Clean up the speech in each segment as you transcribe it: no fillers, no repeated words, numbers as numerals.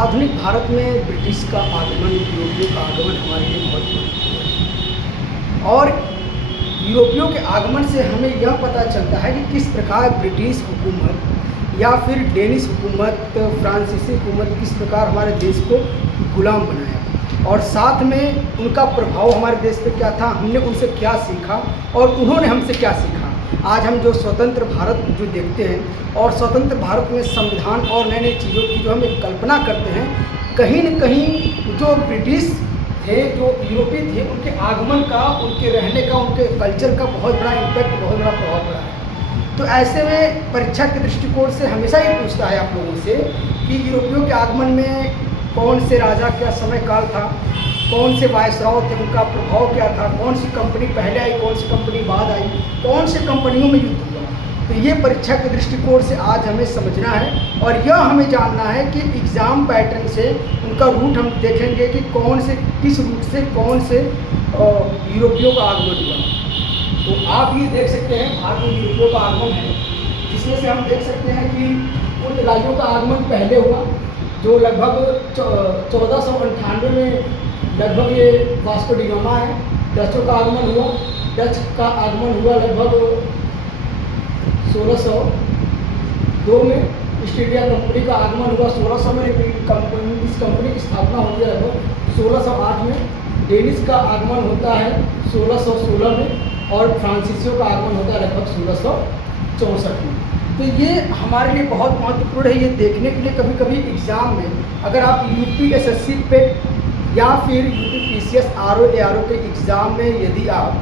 आधुनिक भारत में ब्रिटिश का आगमन, यूरोपियों का आगमन हमारे लिए बहुत महत्वपूर्ण है। और यूरोपियों के आगमन से हमें यह पता चलता है कि किस प्रकार ब्रिटिश हुकूमत या फिर डेनिश हुकूमत, फ्रांसीसी हुकूमत किस प्रकार हमारे देश को गुलाम बनाया, और साथ में उनका प्रभाव हमारे देश पे क्या था, हमने उनसे क्या सीखा और उन्होंने हमसे क्या सीखा। आज हम जो स्वतंत्र भारत जो देखते हैं और स्वतंत्र भारत में संविधान और नई नई चीज़ों की जो हम एक कल्पना करते हैं, कहीं न कहीं जो ब्रिटिश थे, जो यूरोपीय थे, उनके आगमन का, उनके रहने का, उनके कल्चर का बहुत बड़ा इम्पैक्ट, बहुत बड़ा प्रभाव पड़ा है। तो ऐसे में परीक्षा के दृष्टिकोण से हमेशा ये पूछता है आप लोगों से कि यूरोपियों के आगमन में कौन से राजा का समय काल था, कौन से वायसराय थे, उनका प्रभाव क्या था, कौन सी कंपनी पहले आई, कौन सी कंपनी बाद आई, कौन से कंपनियों में युद्ध हुआ। तो ये परीक्षा के दृष्टिकोण से आज हमें समझना है और यह हमें जानना है कि एग्ज़ाम पैटर्न से उनका रूट हम देखेंगे कि कौन से, किस रूट से कौन से यूरोपियों का आगमन हुआ। तो आप ये देख सकते हैं भारत में यूरोपियों का आगमन है, जिसमें से हम देख सकते हैं कि उन राज्यों का आगमन पहले हुआ जो लगभग 1498 में लगभग ये वास्को डी गामा है। डचों का आगमन हुआ, डच का आगमन हुआ लगभग 1602 में। ईस्ट इंडिया कंपनी का आगमन हुआ 1600 में। इस कंपनी की स्थापना होती है लगभग 1608 में। डेनिश का आगमन होता है 1616 में और फ्रांसीसियों का आगमन होता है लगभग 1664 में। तो ये हमारे लिए बहुत महत्वपूर्ण है ये देखने के लिए। कभी कभी एग्ज़ाम में अगर आप यूपीएसएससी पे या फिर यूपीपीसीएस आरओ के एग्ज़ाम में यदि आप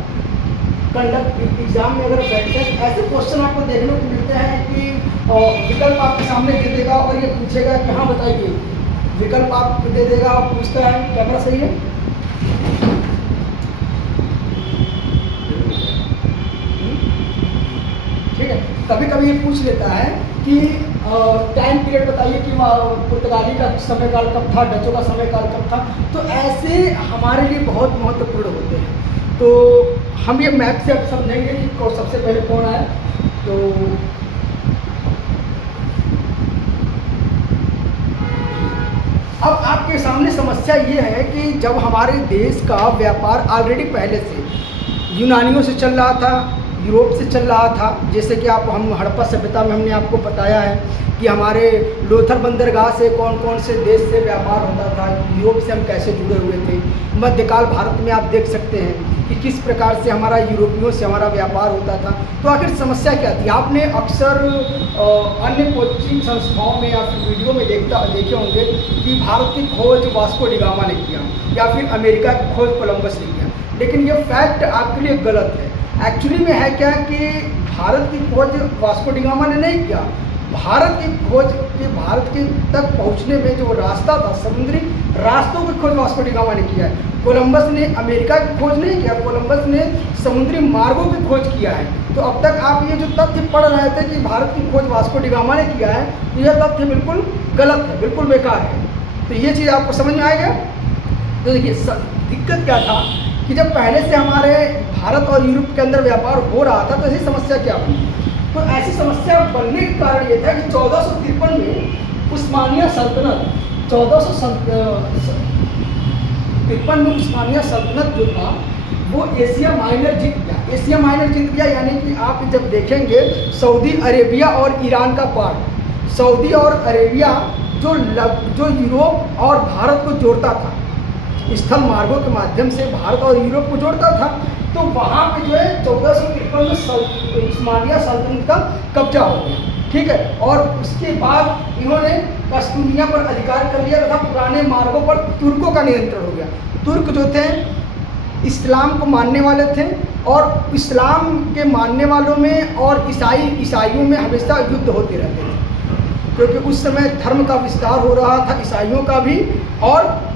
कंडक्ट एग्ज़ाम में अगर बैठते हैं, ऐसे क्वेश्चन आपको देखने को मिलते हैं कि विकल्प आपके सामने दे देगा और ये पूछेगा कि हाँ बताइए, विकल्प आप दे देगा और पूछता है कैमरा सही है। ठीक है, कभी कभी ये पूछ लेता है कि टाइम पीरियड बताइए कि पुर्तगाली का समय काल कब था, डचों का समय काल कब था। तो ऐसे हमारे लिए बहुत महत्वपूर्ण होते हैं। तो हम ये मैप से अब समझेंगे कि सबसे पहले कौन आया। तो अब आपके सामने समस्या ये है कि जब हमारे देश का व्यापार ऑलरेडी पहले से यूनानियों से चल रहा था, यूरोप से चल रहा था, जैसे कि हम हड़प्पा सभ्यता में हमने आपको बताया है कि हमारे लोथल बंदरगाह से कौन कौन से देश से व्यापार होता था, यूरोप से हम कैसे जुड़े हुए थे। मध्यकाल भारत में आप देख सकते हैं कि किस प्रकार से हमारा यूरोपियों से हमारा व्यापार होता था। तो आखिर समस्या क्या थी। आपने अक्सर अन्य कोचिंग संस्थाओं में या फिर वीडियो में देखे होंगे कि भारत की खोज वास्को डी गामा ने किया या फिर अमेरिका की खोज कोलंबस ने किया, लेकिन ये फैक्ट आपके लिए गलत है। एक्चुअली में है क्या कि भारत की खोज वास्को डी गामा ने नहीं किया। भारत की खोज भारत के तक पहुंचने में जो रास्ता था, समुद्री रास्तों की खोज वास्को डी गामा ने किया है। कोलंबस ने अमेरिका की खोज नहीं किया, कोलंबस ने समुद्री मार्गों की खोज किया है। तो अब तक आप ये जो तथ्य पढ़ रहे थे कि भारत की खोज वास्को डी गामा ने किया है, तो यह तथ्य बिल्कुल गलत है, बिल्कुल बेकार है। तो ये चीज़ आपको समझ में आएगा। तो देखिए दिक्कत क्या था कि जब पहले से हमारे भारत और यूरोप के अंदर व्यापार हो रहा था तो ऐसी समस्या क्या बनी। तो ऐसी समस्या बनने का कारण ये था कि 1453 में उस्मानिया सल्तनत 1453 में उस्मानिया सल्तनत जो था वो एशिया माइनर जीत गया। एशिया माइनर जीत गया यानी कि आप जब देखेंगे सऊदी अरेबिया और ईरान का पार्ट, सऊदी और अरेबिया जो यूरोप और भारत को जोड़ता था, स्थल मार्गों के माध्यम से भारत और यूरोप को जोड़ता था, तो वहाँ पे जो है 1453 में उस्मानिया सल्तनत का कब्जा हो गया। ठीक है, और उसके बाद इन्होंने कश्मीरिया पर अधिकार कर लिया तथा पुराने मार्गों पर तुर्कों का नियंत्रण हो गया। तुर्क जो थे इस्लाम को मानने वाले थे और इस्लाम के मानने वालों में और ईसाइयों में हमेशा युद्ध होते रहते थे, क्योंकि उस समय धर्म का विस्तार हो रहा था, ईसाइयों का भी और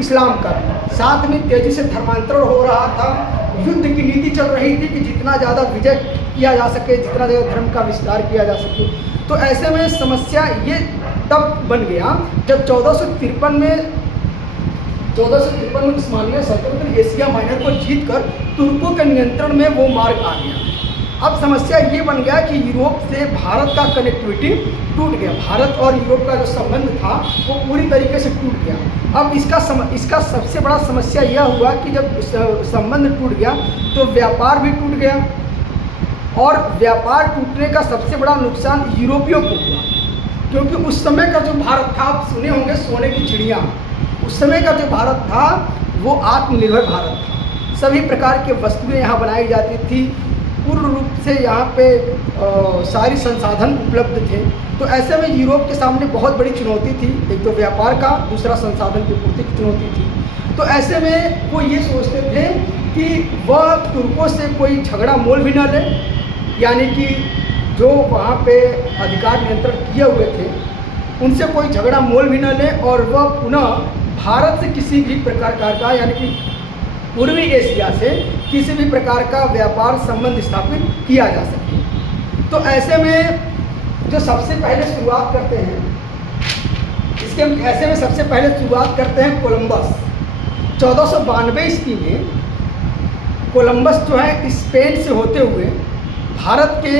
इस्लाम का भी। साथ में तेज़ी से धर्मांतरण हो रहा था, युद्ध की नीति चल रही थी कि जितना ज़्यादा विजय किया जा सके, जितना ज़्यादा धर्म का विस्तार किया जा सके। तो ऐसे में समस्या ये तब बन गया जब 1453 में उस्मानिया सल्तनत ने एशिया माइनर को जीतकर तुर्कों के नियंत्रण में वो मार्ग आ गया। अब समस्या ये बन गया कि यूरोप से भारत का कनेक्टिविटी टूट गया। भारत और यूरोप का जो संबंध था वो पूरी तरीके से टूट गया। अब इसका सबसे बड़ा समस्या यह हुआ कि जब संबंध टूट गया तो व्यापार भी टूट गया, और व्यापार टूटने का सबसे बड़ा नुकसान यूरोपियों को हुआ, क्योंकि उस समय का जो भारत था, आप सुने होंगे सोने की चिड़िया, उस समय का जो भारत था वो आत्मनिर्भर भारत था। सभी प्रकार की वस्तुएं यहाँ बनाई जाती थी, पूर्ण रूप से यहाँ पे सारी संसाधन उपलब्ध थे। तो ऐसे में यूरोप के सामने बहुत बड़ी चुनौती थी, एक तो व्यापार का, दूसरा संसाधन की पूर्ति की चुनौती थी। तो ऐसे में वो ये सोचते थे कि वह तुर्कों से कोई झगड़ा मोल भी न ले, यानी कि जो वहाँ पे अधिकार नियंत्रण किए हुए थे उनसे कोई झगड़ा मोल भी न ले, और वह पुनः भारत से किसी भी प्रकार का, यानी कि पूर्वी एशिया से किसी भी प्रकार का व्यापार संबंध स्थापित किया जा सके। तो ऐसे में जो सबसे पहले शुरुआत करते हैं ऐसे में सबसे पहले शुरुआत करते हैं कोलंबस। 1492 ईस्वी में कोलंबस जो है स्पेन से होते हुए भारत के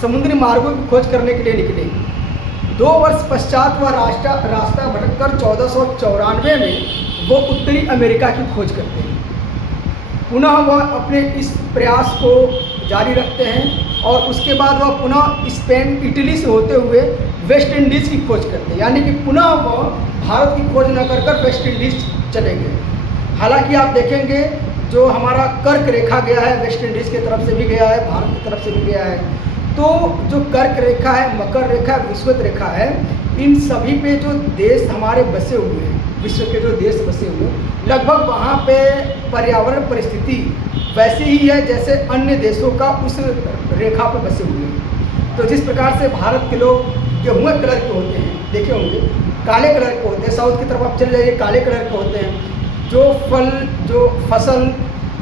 समुद्री मार्गों की खोज करने के लिए निकले। 2 वर्ष पश्चात वह रास्ता भटककर 1494 में वो उत्तरी अमेरिका की खोज करते हैं। पुनः वह अपने इस प्रयास को जारी रखते हैं, और उसके बाद वह पुनः स्पेन, इटली से होते हुए वेस्ट इंडीज़ की खोज करते हैं, यानी कि पुनः वह भारत की खोज न कर वेस्ट इंडीज़ चले गए। हालांकि आप देखेंगे जो हमारा कर्क रेखा गया है, वेस्ट इंडीज़ की तरफ से भी गया है, भारत की तरफ से भी गया है। तो जो कर्क रेखा है, मकर रेखा, विषुवत रेखा है, इन सभी पे जो देश हमारे बसे हुए हैं, विश्व के जो देश बसे हुए, लगभग वहाँ पे पर्यावरण परिस्थिति वैसी ही है जैसे अन्य देशों का उस रेखा पर बसे हुए हैं। तो जिस प्रकार से भारत के लोग गेहुआ कलर के होते हैं, देखे होंगे, काले कलर के होते हैं, साउथ की तरफ आप चले जाइए काले कलर के होते हैं। जो फल, जो फसल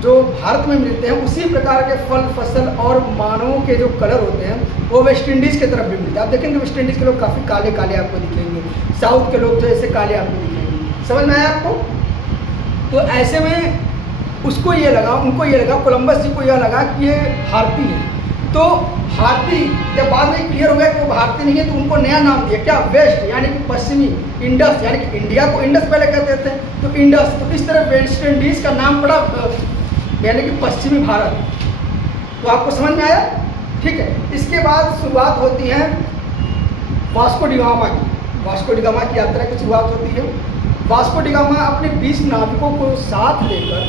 जो भारत में मिलते हैं, उसी प्रकार के फल, फसल और मानवों के जो कलर होते हैं वो वेस्ट इंडीज़ की तरफ भी मिलते हैं। आप देखेंगे वेस्ट इंडीज़ के लोग काफ़ी काले काले आपको दिखेंगे, साउथ के लोग जो ऐसे काले आपको दिखेंगे। समझ में आया आपको? तो ऐसे में उसको ये लगा, उनको ये लगा, कोलंबस जी को यह लगा कि ये भारतीय है। तो भारतीय जब बाद में क्लियर हो गया कि वो भारतीय नहीं है, तो उनको नया नाम दिया, क्या? वेस्ट, यानी कि पश्चिमी, इंडस, यानी कि इंडिया को इंडस पहले कहते थे, तो इंडस। तो इस तरह वेस्ट इंडीज़ का नाम पड़ा, यानी कि पश्चिमी भारत। तो आपको समझ में आया? ठीक है। इसके बाद शुरुआत होती है वास्को डी गामा की। वास्को डी गामा की यात्रा की शुरुआत होती है। वास्को डी गामा अपने 20 नाविकों को साथ लेकर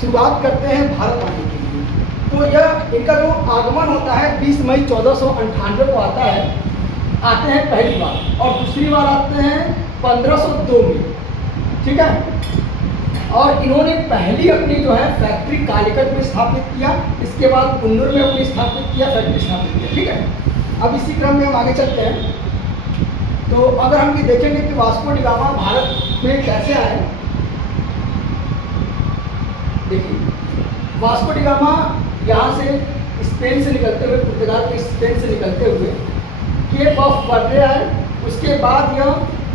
शुरुआत करते हैं भारत आने के लिए। तो यह इनका जो आगमन होता है 20 मई 1498 को आते हैं पहली बार, और दूसरी बार आते हैं 1502 में। ठीक है। और इन्होंने पहली अपनी जो है फैक्ट्री कालीकट में स्थापित किया, इसके बाद कुन्नूर में अपनी स्थापित किया, फैक्ट्री स्थापित किया। ठीक है। अब इसी क्रम में हम आगे चलते हैं। तो अगर हम ये देखेंगे कि वास्को डी गामा भारत में कैसे आए, देखिए वास्को डी गामा यहाँ से स्पेन से निकलते हुए, पुर्तगाल के स्पेन से निकलते हुए केप ऑफ बर्डे आए। उसके बाद यह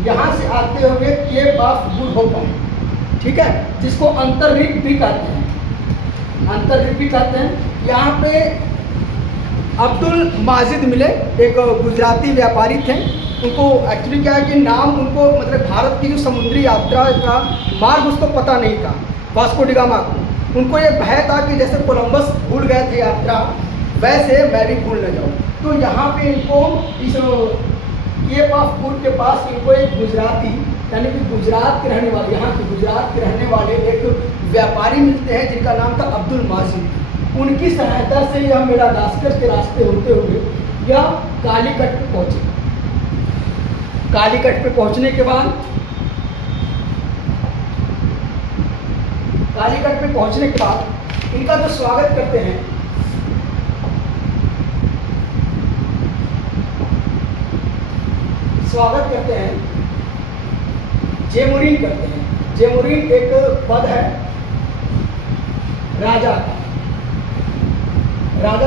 यहाँ से आते हुए केप ऑफ गुड होप आए। ठीक है, जिसको अंतर्द्वीप भी कहते हैं, अंतर्द्वीप भी कहते हैं। यहाँ पे अब्दुल माजिद मिले, एक गुजराती व्यापारी थे। उनको एक्चुअली क्या है कि नाम उनको, मतलब भारत की जो समुद्री यात्रा का मार्ग उसको पता नहीं था वास्को डी गामा को। उनको ये भय था कि जैसे कोलंबस भूल गए थे यात्रा, वैसे मैं भी भूल न जाऊँ। तो यहाँ पे इनको इस केप ऑफ गुड के पास इनको एक गुजराती, यानी कि गुजरात के रहने वाले, यहाँ के गुजरात के रहने वाले एक व्यापारी मिलते हैं जिनका नाम था अब्दुल माजिद। उनकी सहायता से यह मेडागास्कर के रास्ते होते हुए यह कालीकट पे पहुँचे। कालीकट पे पहुँचने के बाद इनका जो स्वागत करते हैं, जेमुरीन करते हैं। जेमुरीन एक पद है राजा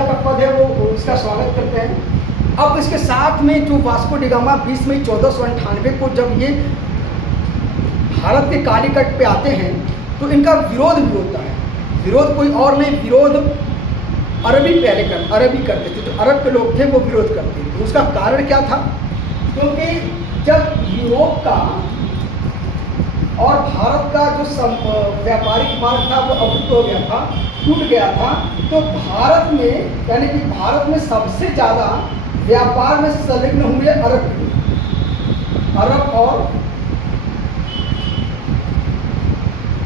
का पद है, वो उसका स्वागत करते हैं। अब इसके साथ में जो वास्को डी गामा 20 मई 1498 को जब ये भारत के कालीकट पे आते हैं, तो इनका विरोध भी होता है। विरोध कोई और नहीं, विरोध अरबी करते थे, जो अरब के लोग थे वो विरोध करते थे। उसका कारण क्या था? क्योंकि जब यूरोप का और भारत का जो व्यापारिक मार्ग था वो अवरुद्ध हो गया था, टूट गया था, तो भारत में यानी कि भारत में सबसे ज़्यादा व्यापार में संलग्न हुए अरब के लोग।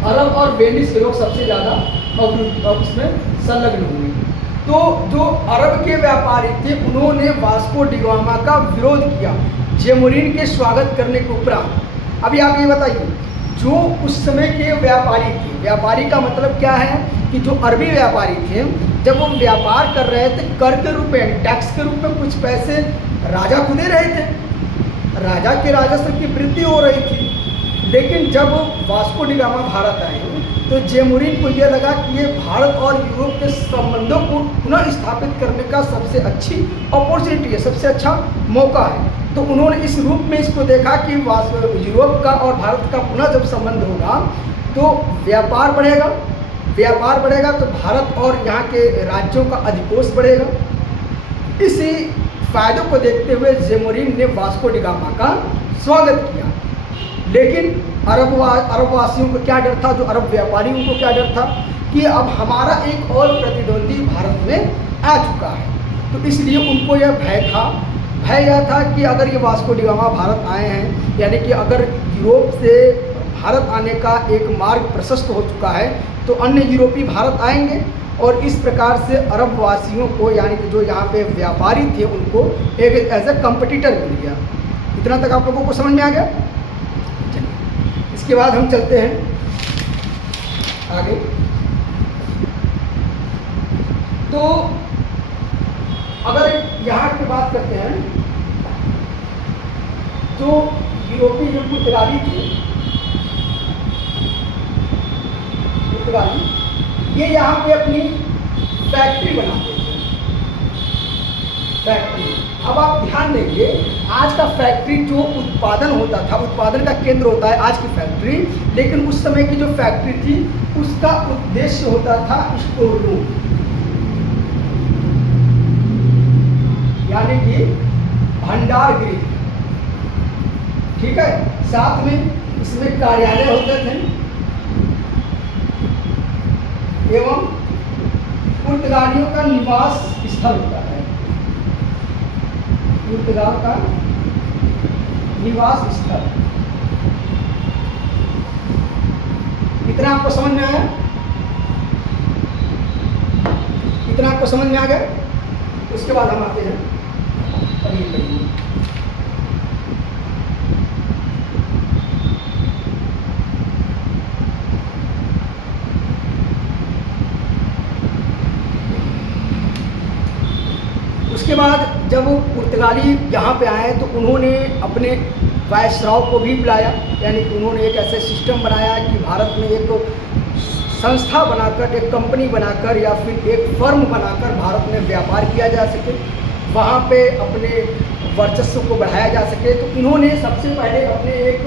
अरब और वेनिस के लोग सबसे ज़्यादा उसमें संलग्न हुए। तो जो अरब के व्यापारी थे उन्होंने वास्को डी गामा का विरोध किया जेमुरिन के स्वागत करने के उपरांत। अभी आप ये बताइए, जो उस समय के व्यापारी थे, व्यापारी का मतलब क्या है कि जो अरबी व्यापारी थे जब वो व्यापार कर रहे थे कर के रूप में, टैक्स के रूप में कुछ पैसे राजा को दे रहे थे, राजा के राजस्व की वृद्धि हो रही थी। लेकिन जब वास्को डी गामा भारत आए तो जेमुरिन को यह लगा कि ये भारत और यूरोप के संबंधों को पुनः स्थापित करने का सबसे अच्छी अपॉर्चुनिटी है, सबसे अच्छा मौका है। तो उन्होंने इस रूप में इसको देखा कि यूरोप का और भारत का पुनः जब संबंध होगा तो व्यापार बढ़ेगा तो भारत और यहाँ के राज्यों का अधिकोष बढ़ेगा। इसी फायदों को देखते हुए जेमुरिन ने वास्को डी गामा का स्वागत किया। लेकिन अरबवासियों को क्या डर था, जो अरब व्यापारियों को क्या डर था कि अब हमारा एक और प्रतिद्वंदी भारत में आ चुका है। तो इसलिए उनको यह भय यह था कि अगर ये वास्को डी गामा भारत आए हैं, यानी कि अगर यूरोप से भारत आने का एक मार्ग प्रशस्त हो चुका है तो अन्य यूरोपीय भारत आएंगे, और इस प्रकार से अरब वासियों को यानी कि जो यहाँ पे व्यापारी थे उनको एक एज ए कम्पिटिटर मिल गया। इतना तक आप लोगों को समझ में आ गया? इसके बाद हम चलते हैं आगे। तो अगर यहाँ की बात करते हैं, जो यूरोपीय जो पुर्तगाली थे, ये यहाँ पे अपनी फैक्ट्री बनाते थे। फैक्ट्री, अब आप ध्यान देंगे, आज का फैक्ट्री जो उत्पादन होता था, उत्पादन का केंद्र होता है आज की फैक्ट्री, लेकिन उस समय की जो फैक्ट्री थी उसका उद्देश्य होता था स्टोर रूम, यानी कि भंडार गृह। ठीक है, साथ में इसमें कार्यालय होते थे एवं पुर्तगालियों का निवास स्थल होता है। पुर्तगाल का निवास स्थल। इतना आपको समझ में आया? इतना आपको समझ में आ गया? उसके बाद हम आते हैं अगली कड़ी। उसके बाद जब पुर्तगाली यहाँ पे आए तो उन्होंने अपने वायसराव को भी बुलाया, यानी कि उन्होंने एक ऐसे सिस्टम बनाया कि भारत में एक संस्था बनाकर, एक कंपनी बनाकर या फिर एक फर्म बनाकर भारत में व्यापार किया जा सके, वहाँ पे अपने वर्चस्व को बढ़ाया जा सके। तो इन्होंने सबसे पहले अपने एक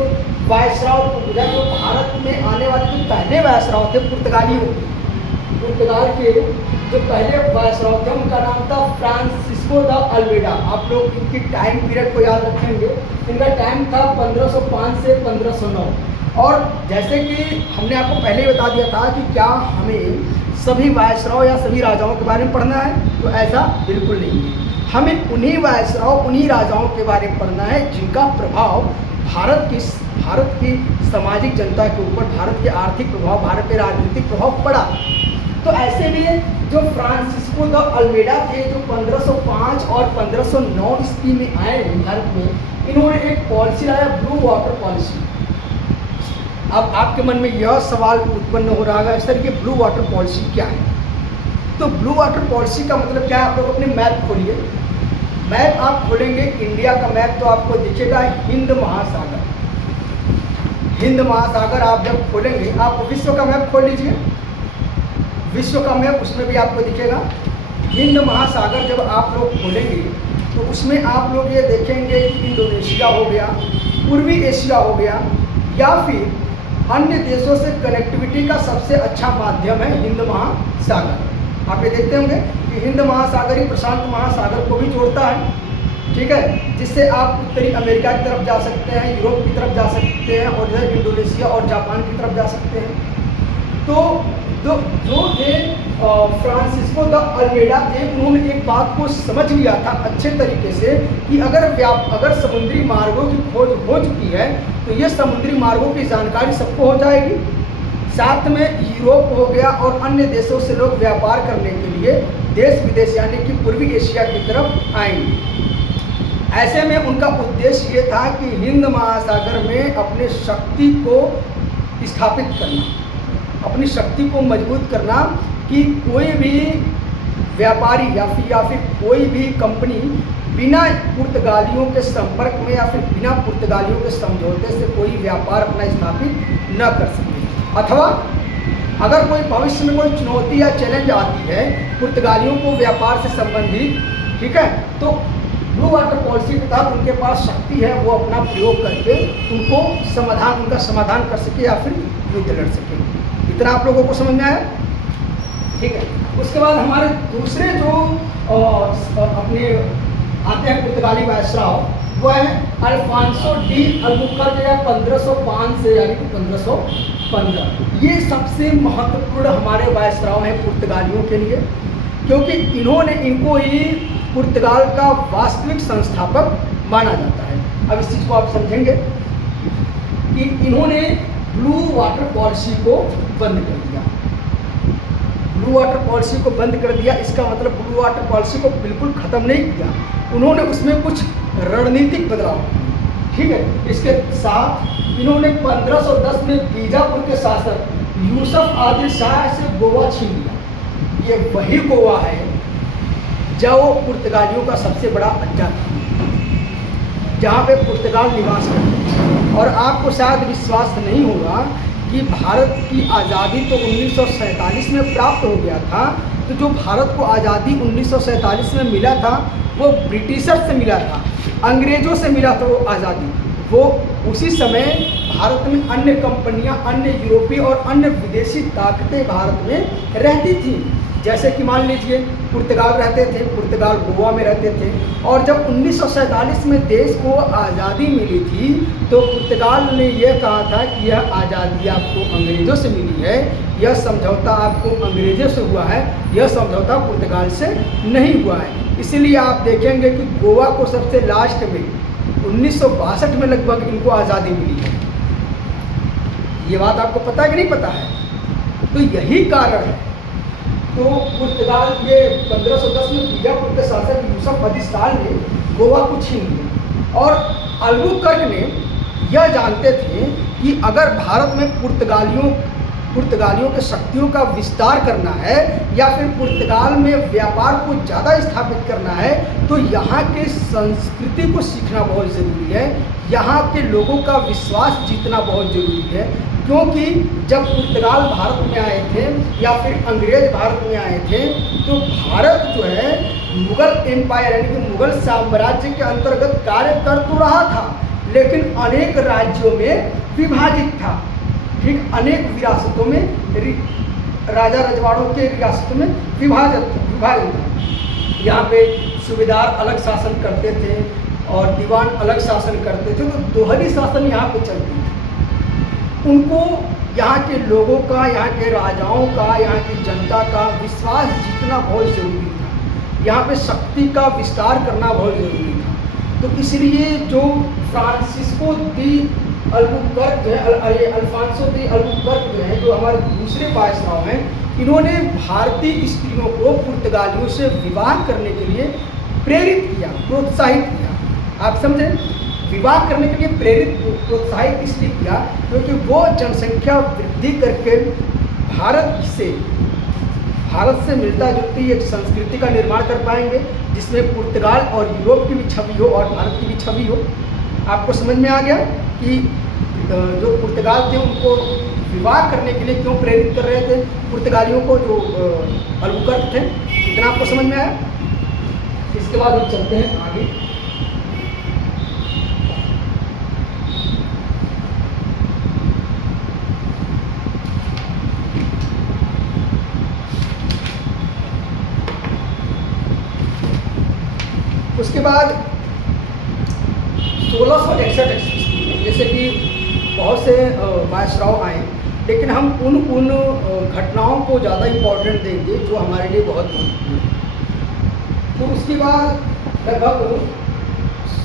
वायसराव को बुलाया, जो भारत में आने वाले जो पहले वायसराव थे पुर्तगाल के जो पहले वायसराव थे उनका नाम था फ्रांसिस्को द अल्वेडा। आप लोग इनकी टाइम पीरियड को याद रखेंगे, इनका टाइम था 1505 से 1509। और जैसे कि हमने आपको पहले ही बता दिया था कि क्या हमें सभी वायसराव या सभी राजाओं के बारे में पढ़ना है, तो ऐसा बिल्कुल नहीं है। हमें उन्हीं वायसराव, उन्हीं राजाओं के बारे में पढ़ना है जिनका प्रभाव भारत की सामाजिक जनता के ऊपर, भारत के आर्थिक प्रभाव, भारत के राजनीतिक प्रभाव पड़ा। तो ऐसे में जो फ्रांसिस्को द अल्वेडा थे, जो 1505 और 1509 ईस्वी में आए भारत में, इन्होंने एक पॉलिसी लाया, ब्लू वाटर पॉलिसी। अब आपके मन में यह सवाल उत्पन्न हो रहा है सर, ये ब्लू वाटर पॉलिसी क्या है? तो ब्लू वाटर पॉलिसी का मतलब क्या है? आप लोग अपने मैप खोलिए, मैप आप खोलेंगे, इंडिया का मैप, तो आपको दिखेगा हिंद महासागर। हिंद महासागर आप जब खोलेंगे, आप विश्व का मैप खोल लीजिए, विश्व का मैप, उसमें भी आपको दिखेगा हिंद महासागर। जब आप लोग खोलेंगे तो उसमें आप लोग ये देखेंगे कि इंडोनेशिया हो गया, पूर्वी एशिया हो गया, या फिर अन्य देशों से कनेक्टिविटी का सबसे अच्छा माध्यम है हिंद महासागर। आप ये देखते होंगे कि ये हिंद महासागर ही प्रशांत महासागर को भी जोड़ता है, ठीक है, जिससे आप उत्तरी अमेरिका की तरफ जा सकते हैं, यूरोप की तरफ जा सकते हैं और इधर इंडोनेशिया और जापान की तरफ जा सकते हैं। तो जो थे फ्रांसिस्को द अल्मेडा थे, उन्होंने एक बात को समझ लिया था अच्छे तरीके से कि अगर समुद्री मार्गों की खोज हो चुकी है तो ये समुद्री मार्गों की जानकारी सबको हो जाएगी। साथ में यूरोप हो गया और अन्य देशों से लोग व्यापार करने के लिए देश विदेश यानी कि पूर्वी एशिया की तरफ आएंगे। ऐसे में उनका उद्देश्य ये था कि हिंद महासागर में अपने शक्ति को स्थापित करना, अपनी शक्ति को मजबूत करना कि कोई भी व्यापारी या फिर कोई भी कंपनी बिना पुर्तगालियों के संपर्क में या फिर बिना पुर्तगालियों के समझौते से कोई व्यापार अपना स्थापित न कर सके। अथवा अगर कोई भविष्य में कोई चुनौती या चैलेंज आती है पुर्तगालियों को व्यापार से संबंधित, ठीक है, तो ब्लू वाटर पॉलिसी के तहत उनके पास शक्ति है, वो अपना प्रयोग करके उनका समाधान कर सके या फिर युद्ध लड़ सके। इतना आप लोगों को समझ में आया, ठीक है। उसके बाद हमारे दूसरे जो अपने आते हैं पुर्तगाली वायसराय, वो है अल्फांसो डी अल्बुकर्क या 1505 से यानी कि 1515। ये सबसे महत्वपूर्ण हमारे वायसराय हैं पुर्तगालियों के लिए, क्योंकि इनको ही पुर्तगाल का वास्तविक संस्थापक माना जाता है। अब इस चीज़ को आप समझेंगे कि इन्होंने ब्लू वाटर पॉलिसी को बंद कर दिया। ब्लू वाटर पॉलिसी को बंद कर दिया, इसका मतलब ब्लू वाटर पॉलिसी को बिल्कुल ख़त्म नहीं किया, उन्होंने उसमें कुछ रणनीतिक बदलाव किए, ठीक है। इसके साथ इन्होंने 1510 में बीजापुर के शासक यूसुफ आदिल शाह से गोवा छीन लिया। ये वही गोवा है जो पुर्तगालियों का सबसे बड़ा अड्डा था, जहाँ पे पुर्तगाल निवास करते थे। और आपको शायद विश्वास नहीं होगा कि भारत की आज़ादी तो 1947 में प्राप्त हो गया था, तो जो भारत को आज़ादी 1947 में मिला था वो ब्रिटिशर से मिला था, अंग्रेज़ों से मिला था वो आज़ादी। वो उसी समय भारत में अन्य कंपनियां, अन्य यूरोपीय और अन्य विदेशी ताकतें भारत में रहती थी। जैसे कि मान लीजिए पुर्तगाल रहते थे, पुर्तगाल गोवा में रहते थे, और जब 1947 में देश को आज़ादी मिली थी तो पुर्तगाल ने यह कहा था कि यह आज़ादी आपको अंग्रेज़ों से मिली है, यह समझौता आपको अंग्रेज़ों से हुआ है, यह समझौता पुर्तगाल से नहीं हुआ है। इसलिए आप देखेंगे कि गोवा को सबसे लास्ट में 1962 में लगभग इनको आज़ादी मिली है। ये बात आपको पता है कि नहीं पता है? तो यही कारण है। तो पुर्तगाल ये 1510 में बीजापुर के शासक यूसुफ आदिल शाह ने गोवा को छीन लिया, और अल्बुकर्क ने यह जानते थे कि अगर भारत में पुर्तगालियों के शक्तियों का विस्तार करना है या फिर पुर्तगाल में व्यापार को ज़्यादा स्थापित करना है तो यहाँ के संस्कृति को सीखना बहुत ज़रूरी है, यहाँ के लोगों का विश्वास जीतना बहुत ज़रूरी है। क्योंकि जब पुर्तगाल भारत में आए थे या फिर अंग्रेज भारत में आए थे तो भारत जो है मुगल एम्पायर यानी कि मुगल साम्राज्य के अंतर्गत कार्य कर तो रहा था, लेकिन अनेक राज्यों में विभाजित था, ठीक, अनेक विरासतों में, राजा रजवाड़ों के रियासतों में विभाजन था। यहाँ पे सूबेदार अलग शासन करते थे और दीवान अलग शासन करते थे, तो दोहरी शासन यहाँ पे चलती थी। उनको यहाँ के लोगों का, यहाँ के राजाओं का, यहाँ की जनता का विश्वास जीतना बहुत ज़रूरी था, यहाँ पे शक्ति का विस्तार करना बहुत ज़रूरी था। तो इसलिए जो फ्रांसिस्को दी अल्बुकर्क जो है, अल्फांसो दी अल्बुकर्क जो है, जो हमारे दूसरे वायसराय हैं, इन्होंने भारतीय स्त्रियों को पुर्तगालियों से विवाह करने के लिए प्रेरित किया, प्रोत्साहित किया। आप समझे, विवाह करने के लिए प्रोत्साहित इसलिए किया क्योंकि वो जनसंख्या वृद्धि करके भारत से मिलता जुलती एक संस्कृति का निर्माण कर पाएंगे, जिसमें पुर्तगाल और यूरोप की भी छवि हो और भारत की भी छवि हो। आपको समझ में आ गया कि जो पुर्तगाल थे उनको विवाह करने के लिए क्यों प्रेरित कर रहे थे पुर्तगालियों को, जो अल्बुकर्क थे। इतना आपको समझ में आया? इसके बाद हम चलते हैं आगे। उसके बाद 1661 ईस्वी में जैसे कि बहुत से वायसराय आए, लेकिन हम उन घटनाओं को ज़्यादा इम्पोर्टेंट देंगे जो हमारे लिए बहुत महत्वपूर्ण है। तो उसके बाद लगभग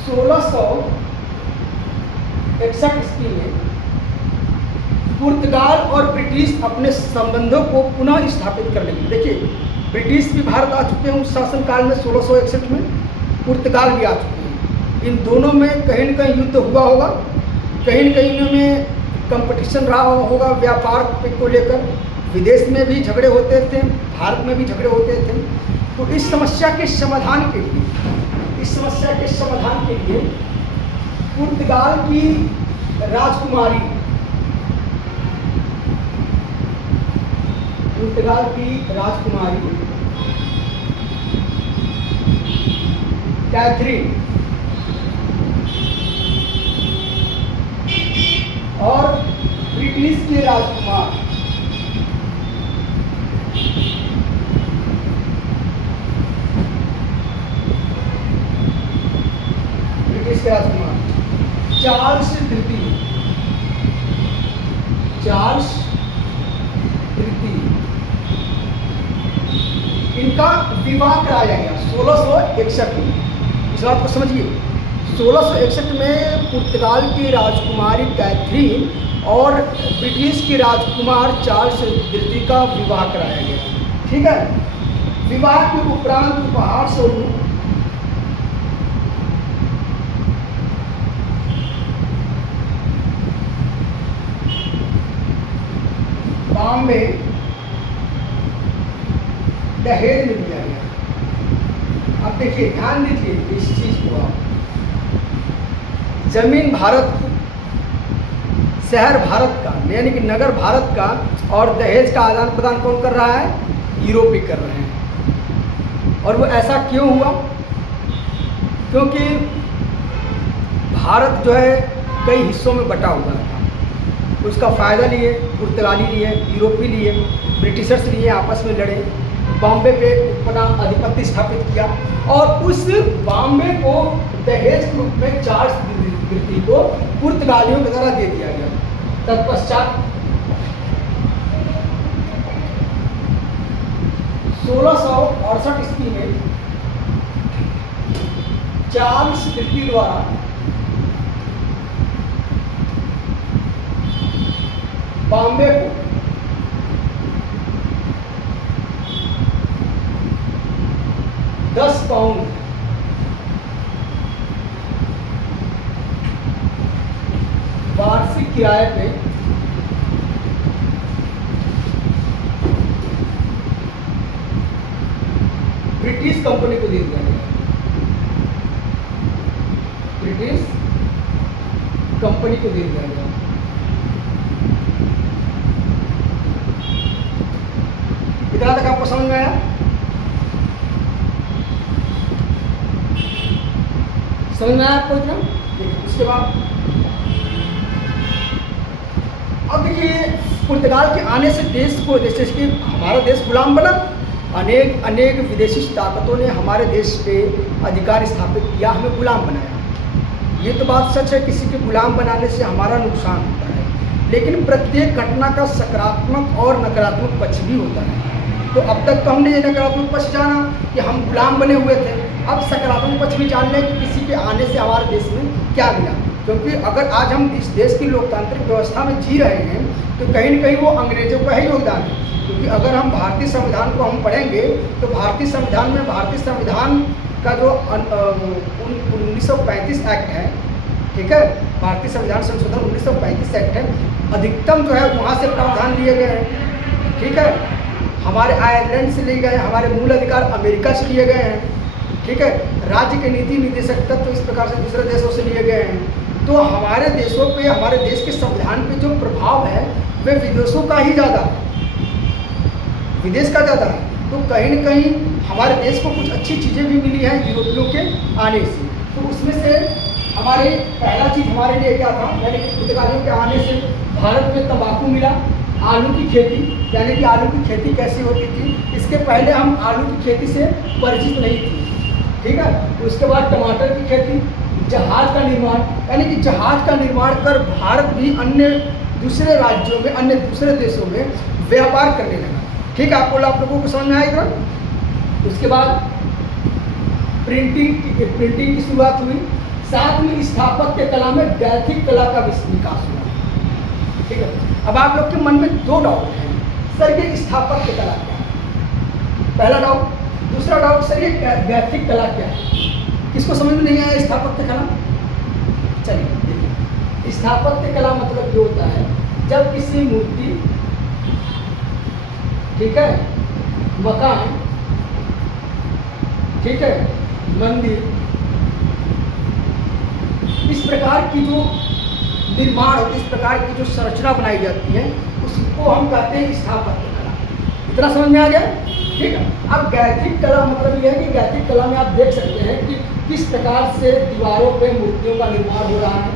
1661 ईस्वी में पुर्तगाल और ब्रिटिश अपने संबंधों को पुनः स्थापित करने के लिए, देखिए ब्रिटिश भी भारत आ चुके हैं उस शासनकाल में 1661 में, पुर्तगाल भी आ चुके हैं। इन दोनों में कहीं न कहीं युद्ध हुआ होगा, कहीं न कहीं इनमें कंपटीशन रहा होगा व्यापार को लेकर, विदेश में भी झगड़े होते थे, भारत में भी झगड़े होते थे। तो इस समस्या के समाधान के लिए पुर्तगाल की राजकुमारी कैथरीन और ब्रिटिश के राजकुमार चार्ल्स तृतीय इनका विवाह कराया गया 1661 में। इस बात को समझिए, 1661 में पुर्तगाल की राजकुमारी कैथरीन और ब्रिटिश के राजकुमार चार्ल्स तृतीय का विवाह कराया गया। ठीक है, विवाह के उपरांत उपहार स्वरूप बॉम्बे दहेज में दिया गया। अब देखिए, ध्यान दीजिए इस चीज को, आप जमीन भारत की, शहर भारत का यानी कि नगर भारत का, और दहेज का आदान प्रदान कौन कर रहा है? यूरोपीय कर रहे हैं। और वो ऐसा क्यों हुआ? क्योंकि भारत जो है कई हिस्सों में बटा हुआ था, उसका फ़ायदा लिए पुर्तगाली लिए, यूरोपीय लिए, ब्रिटिशर्स लिए, आपस में लड़े, बॉम्बे पे अपना आधिपत्य स्थापित किया, और उस बॉम्बे को दहेज के रूप में चार्ल्स तृतीय को पुर्तगालियों के द्वारा दे दिया गया। तत्पश्चात 1668 ईस्वी में चार्ल्स तृतीय द्वारा बॉम्बे को £10 वार्षिक किराए पे ब्रिटिश कंपनी को दे दिया गया। ब्रिटिश कंपनी को दे दिया गया। इतना तक आपको समझ में आया? समझ में आया आपको इतना? उसके बाद अब देखिए, पुर्तगाल के आने से देश को, जैसे कि हमारा देश गुलाम बना, अनेक विदेशी ताकतों ने हमारे देश पे अधिकार स्थापित किया, हमें गुलाम बनाया। ये तो बात सच है, किसी के गुलाम बनाने से हमारा नुकसान होता है, लेकिन प्रत्येक घटना का सकारात्मक और नकारात्मक पक्ष भी होता है। तो अब तक तो हमने ये नकारात्मक पक्ष जाना कि हम गुलाम बने हुए थे, अब सकारात्मक पक्ष भी जान लें कि किसी के आने से हमारे देश में क्या मिला। क्योंकि अगर आज हम इस देश की लोकतांत्रिक व्यवस्था में जी रहे हैं तो कहीं न कहीं वो अंग्रेजों का ही योगदान है। क्योंकि अगर हम भारतीय संविधान को हम पढ़ेंगे तो भारतीय संविधान का जो 1935 एक्ट है, ठीक है, भारतीय संविधान संशोधन 1935 एक्ट है, अधिकतम जो है वहाँ से प्रावधान लिए गए हैं। ठीक है, हमारे आयरलैंड से लिए गए, हमारे मूल अधिकार अमेरिका से लिए गए हैं। ठीक है, राज्य के नीति निदेशक तत्व इस प्रकार से दूसरे देशों से लिए गए हैं। तो हमारे देशों पे, हमारे देश के संविधान पे जो प्रभाव है वे विदेशों का ही ज़्यादा है, विदेश का ज़्यादा है। तो कहीं न कहीं हमारे देश को कुछ अच्छी चीज़ें भी मिली हैं यूरोपियों के आने से। तो उसमें से हमारे पहला चीज़ हमारे लिए क्या था, यानी कि पुर्तगालियों के आने से भारत में तंबाकू मिला, आलू की खेती, यानी कि आलू की खेती कैसी होती थी, इसके पहले हम आलू की खेती से परिचित नहीं थे। ठीक है। उसके बाद टमाटर की खेती, जहाज का निर्माण, यानी कि जहाज का निर्माण कर भारत भी अन्य दूसरे राज्यों में, अन्य दूसरे देशों में व्यापार करने लगा। ठीक है, आप लोगों को समझ में आया इधर। उसके बाद प्रिंटिंग की शुरुआत हुई। साथ में स्थापत्य कला में गैथिक कला का विकास हुआ। ठीक है, अब आप लोग के मन में दो डाउट हैं, सर ये स्थापत्य कला क्या है, पहला डाउट। दूसरा डाउट, सर ये गैथिक कला क्या है। किसको समझ में नहीं आया स्थापत्य कला? चलिए देखिए, स्थापत्य कला मतलब ये होता है जब किसी मूर्ति, ठीक है, मकान, ठीक है, मंदिर, इस प्रकार की जो निर्माण होती है, इस प्रकार की जो संरचना बनाई जाती है, उसको हम कहते हैं स्थापत्य कला। इतना समझ में आ गया? ठीक है। अब गैथिक कला मतलब यह है कि गैथिक कला में आप देख सकते हैं कि किस प्रकार से दीवारों पे मूर्तियों का निर्माण हो रहा है,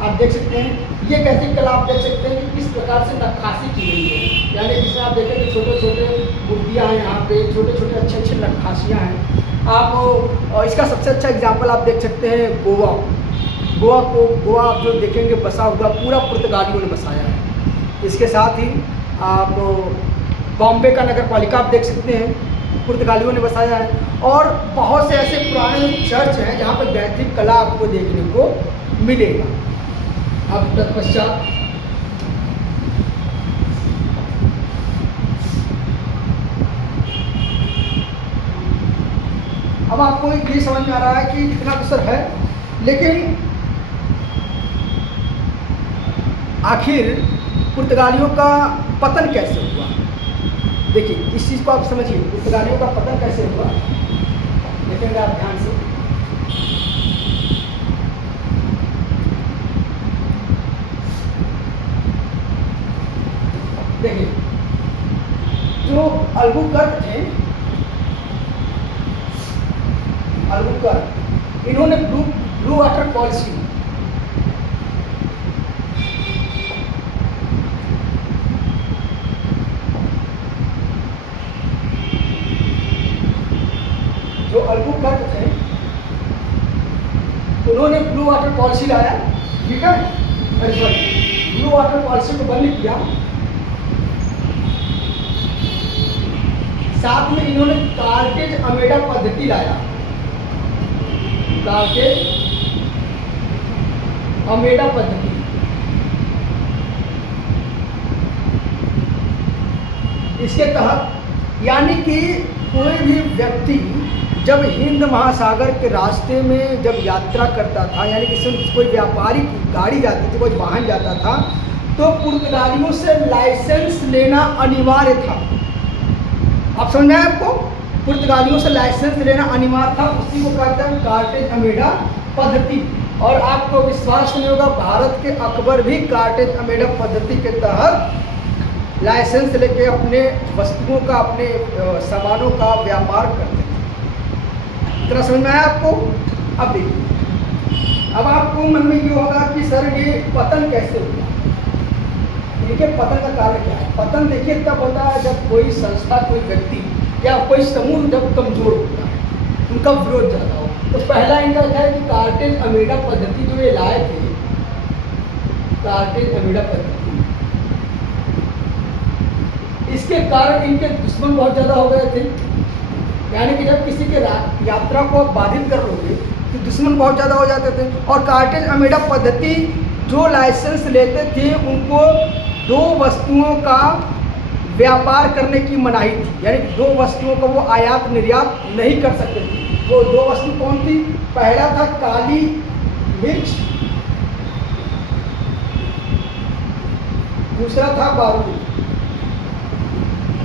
आप देख सकते हैं। ये गैथिक कला आप देख सकते हैं कि किस प्रकार से नक्काशी की गई है, यानी जिसमें आप देखें कि छोटे छोटे मूर्तियाँ हैं, यहाँ पे छोटे छोटे अच्छे अच्छे नक्काशियाँ हैं। आप इसका सबसे अच्छा एग्जाम्पल आप देख सकते हैं गोवा आप जो देखेंगे बसा हुआ पूरा पुर्तगालियों ने बसाया है। इसके साथ ही आप बॉम्बे का नगर पालिका आप देख सकते हैं, पुर्तगालियों ने बसाया है। और बहुत से ऐसे पुराने चर्च हैं जहाँ पर गैथिक कला आपको देखने को मिलेगा। अब तत्पश्चात अब आपको ये समझ में आ रहा है कि इतना तो सर है, लेकिन आखिर पुर्तगालियों का पतन कैसे हुआ। देखिए इस चीज़ को आप समझिए, पुर्तगालियों का पतन कैसे हुआ, देखेंगे आप ध्यान से। देखिए जो अल्बुकर्क थे, अल्बुकर्क, इन्होंने ब्लू वाटर पॉलिसी, जो अल्बुकर्क थे उन्होंने ब्लू वाटर पॉलिसी लाया। ठीक है, अरे सॉरी, ब्लू वाटर पॉलिसी को बंद किया। साथ में इन्होंने कार्टेज अमेडा पद्धति लाया, कार्टेज अमेडा पद्धति। इसके तहत यानी कि कोई भी व्यक्ति जब हिंद महासागर के रास्ते में जब यात्रा करता था, यानी कि कोई व्यापारिक गाड़ी जाती थी, कोई वाहन जाता था, तो पुर्तगालियों से लाइसेंस लेना अनिवार्य था। आप समझ में आए आपको? पुर्तगालियों से लाइसेंस लेना अनिवार्य था, उसी को कहते हैं कार्टेज अमेडा पद्धति। और आपको विश्वास नहीं होगा, भारत के अकबर भी कार्टेज अमेडा पद्धति के तहत लाइसेंस लेके अपने वस्तुओं का, अपने सामानों का व्यापार करते थे। इतना समझ में आया आपको? अब देखिए, अब आपको मन में ये होगा कि सर ये पतन कैसे हुआ। देखिए पतन का कारण क्या है। पतन देखिए तब होता है जब कोई संस्था, कोई व्यक्ति या कोई समूह जब कमजोर होता है, उनका विरोध ज़्यादा हो। तो पहला इनका क्या है कि कार्टेज अमेडा पद्धति जो ये लाए थे, कार्टेज अमेडा पद्धति, इसके कारण इनके दुश्मन बहुत ज़्यादा हो गए थे। यानी कि जब किसी के यात्रा को आप बाधित कर लोगे तो दुश्मन बहुत ज़्यादा हो जाते थे। और कार्टेज अमेडा पद्धति जो लाइसेंस लेते थे उनको दो वस्तुओं का व्यापार करने की मनाही थी, यानी दो वस्तुओं का वो आयात निर्यात नहीं कर सकते थे। वो दो वस्तु कौन थी? पहला था काली मिर्च, दूसरा था बारूद।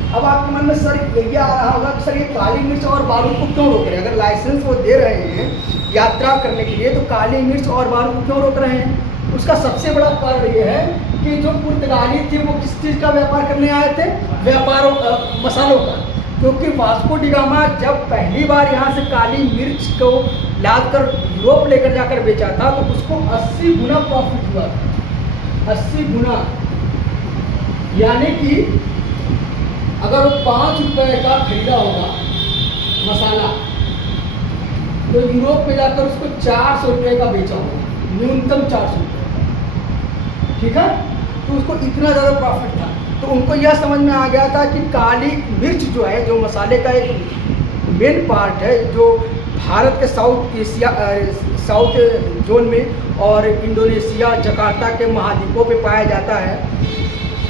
अब आपके मन में सर ये आ रहा होगा कि सर ये काली मिर्च और बारूद को क्यों रोक रहे हैं? अगर लाइसेंस वो दे रहे हैं यात्रा करने के लिए तो काली मिर्च और बारूद को क्यों रोक रहे हैं? उसका सबसे बड़ा कारण ये है कि जो पुर्तगाली थे वो किस चीज़ का व्यापार करने आए थे? मसालों का। क्योंकि वास्को डी गामा जब पहली बार यहाँ से काली मिर्च को लाद कर यूरोप लेकर जाकर बेचा था तो उसको 80 गुना प्रॉफिट हुआ था। 80 गुना, यानी कि अगर वो 5 रुपए का खरीदा होगा मसाला तो यूरोप में जाकर उसको 400 रुपये का बेचा होगा, न्यूनतम 400 रुपये का, ठीक है। तो उसको इतना ज़्यादा प्रॉफिट था। तो उनको यह समझ में आ गया था कि काली मिर्च जो है, जो मसाले का एक मेन पार्ट है, जो भारत के साउथ जोन में और इंडोनेशिया, जकार्ता के महाद्वीपों पे पाया जाता है,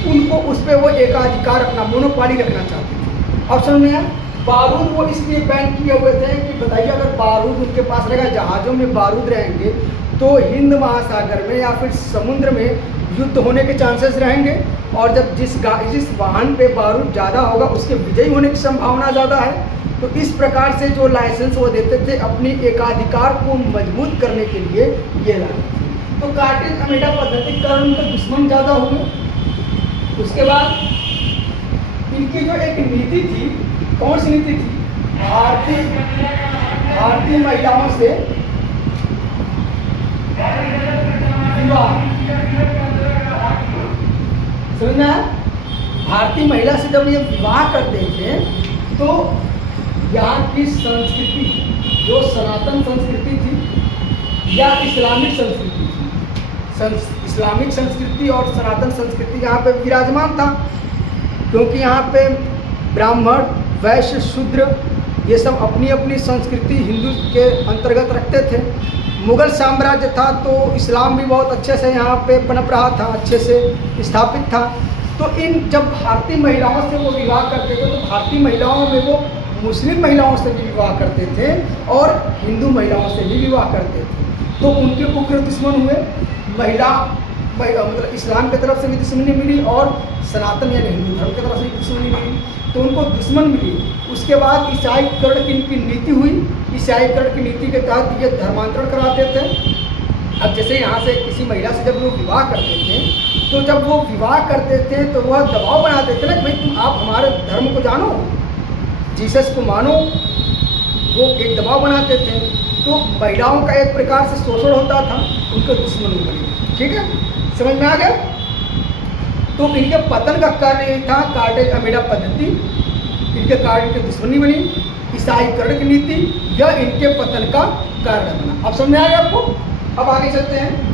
उनको उस पर वो एकाधिकार अपना मोनोपाली रखना चाहते थे। अब समझ में आया। बारूद वो इसलिए बैन किए हुए थे कि बताइए, अगर बारूद उनके पास रहेगा, जहाज़ों में बारूद रहेंगे, तो हिंद महासागर में या फिर समुद्र में युद्ध होने के चांसेस रहेंगे, और जब जिस वाहन पे बारूद ज़्यादा होगा उसके विजयी होने की संभावना ज़्यादा है। तो इस प्रकार से जो लाइसेंस वो देते थे अपनी एकाधिकार को मजबूत करने के लिए ये लाए। तो कार्टेज अमेडा पद्धति के कारण उनके दुश्मन ज़्यादा हुए। उसके बाद इनकी जो एक नीति थी, कौन सी नीति थी? भारतीय महिलाओं से विवाह। समझना, भारतीय महिला से जब ये विवाह करते थे तो यहाँ की संस्कृति, जो सनातन संस्कृति थी या इस्लामिक संस्कृति थी, इस्लामिक संस्कृति और सनातन संस्कृति यहाँ पे विराजमान था, क्योंकि यहाँ पे ब्राह्मण, वैश्य, शूद्र ये सब अपनी अपनी संस्कृति हिंदू के अंतर्गत रखते थे। मुग़ल साम्राज्य था तो इस्लाम भी बहुत अच्छे से यहाँ पे पनप रहा था, अच्छे से स्थापित था। तो इन जब भारतीय महिलाओं से वो विवाह करते थे तो भारतीय महिलाओं में वो मुस्लिम महिलाओं से भी विवाह करते थे और हिंदू महिलाओं से भी विवाह करते थे। तो उनके उग्र दुश्मन हुए। महिला मतलब इस्लाम की तरफ से भी दुश्मनी मिली और सनातन यानी हिंदू धर्म की तरफ से भी दुश्मनी मिली, तो उनको दुश्मन मिली। उसके बाद ईसाईकरण की इनकी नीति हुई। ईसाईकरण की नीति के तहत ये धर्मांतरण कराते थे। अब जैसे यहाँ से किसी महिला से जब वो विवाह करते थे, तो जब वो विवाह करते थे तो वह दबाव बनाते थे ना कि भाई तुम आप हमारे धर्म को जानो, जीसस को मानो, वो एक दबाव बनाते थे। तो महिलाओं का एक प्रकार से शोषण होता था, उनके दुश्मन बने। ठीक है, समझ में आ गया। तो इनके पतन का कारण ये था कार्टेज अमेडा पद्धति, इनके कारण इनकी दुश्मनी बनी। ईसाईकरण की नीति यह इनके पतन का कारण बना। अब समझ में आ गया आपको। अब आगे चलते हैं।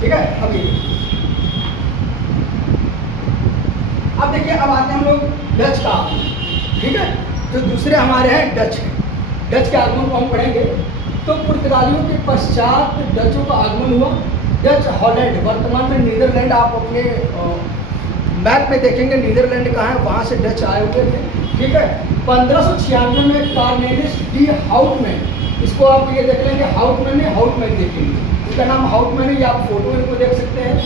ठीक है, अब देखिए, अब आते हैं हम लोग डच का आगमन। ठीक है, जो दूसरे हमारे हैं डच हैं। डच के आगमन को हम पढ़ेंगे। तो पुर्तगालियों के पश्चात डचों का आगमन हुआ। डच हॉलैंड, वर्तमान में नीदरलैंड, आप अपने मैप में देखेंगे नीदरलैंड कहाँ है, वहाँ से डच आए हुए थे। ठीक है, 1596 में कॉर्नेलियस डी हाउटमैन, इसको आप ये देख लेंगे, हाउटमैन है, हाउटमैन देखेंगे, इसका नाम हाउटमैन है, ये आप फोटो इनको देख सकते हैं।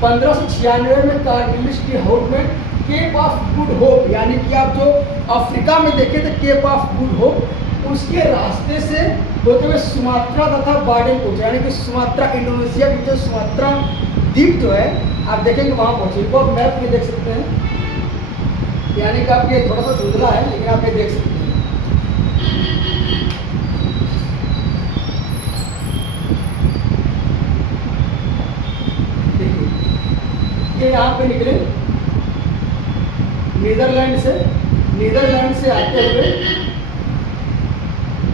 1596 में Cornelius de Houtman Cape of Good Hope, यानी कि आप जो अफ्रीका में देखे थे केप ऑफ गुड होप, उसके रास्ते से होते हुए सुमात्रा तथा बाडेन पहुंचे, यानी कि सुमात्रा, इंडोनेशिया की जो सुमात्रा द्वीप जो है आप देखेंगे वहाँ पहुँचे। इनको आप मैप में देख सकते हैं, यानी कि आप ये थोड़ा सा धुंधला है लेकिन आप ये देख सकते हैं। देखिए, ये यहाँ पे निकले नीदरलैंड से आते हुए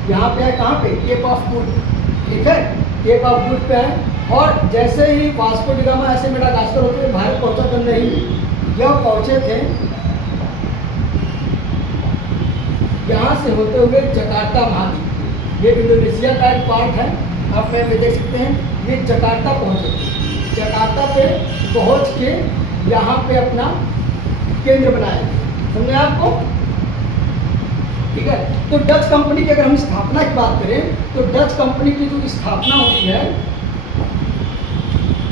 यहाँ पे है, कहाँ पे, केप ऑफ गुड। ठीक है, केप ऑफ गुड पे है। और जैसे ही वास्को डी गामा ऐसे मेडागास्कर होते हुए भारत पहुंचा तो नहीं, यह पहुंचे थे यहाँ से होते हुए जकार्ता महाद्वीप, ये इंडोनेशिया का एक पार्ट है, आप मैप में देख सकते हैं। ये जकार्ता पहुंचे, जकार्ता पे पहुंच के यहाँ पे अपना केंद्र बनाया। समझे आपको। ठीक है, तो डच कंपनी की अगर हम स्थापना की बात करें तो डच कंपनी की जो स्थापना हुई है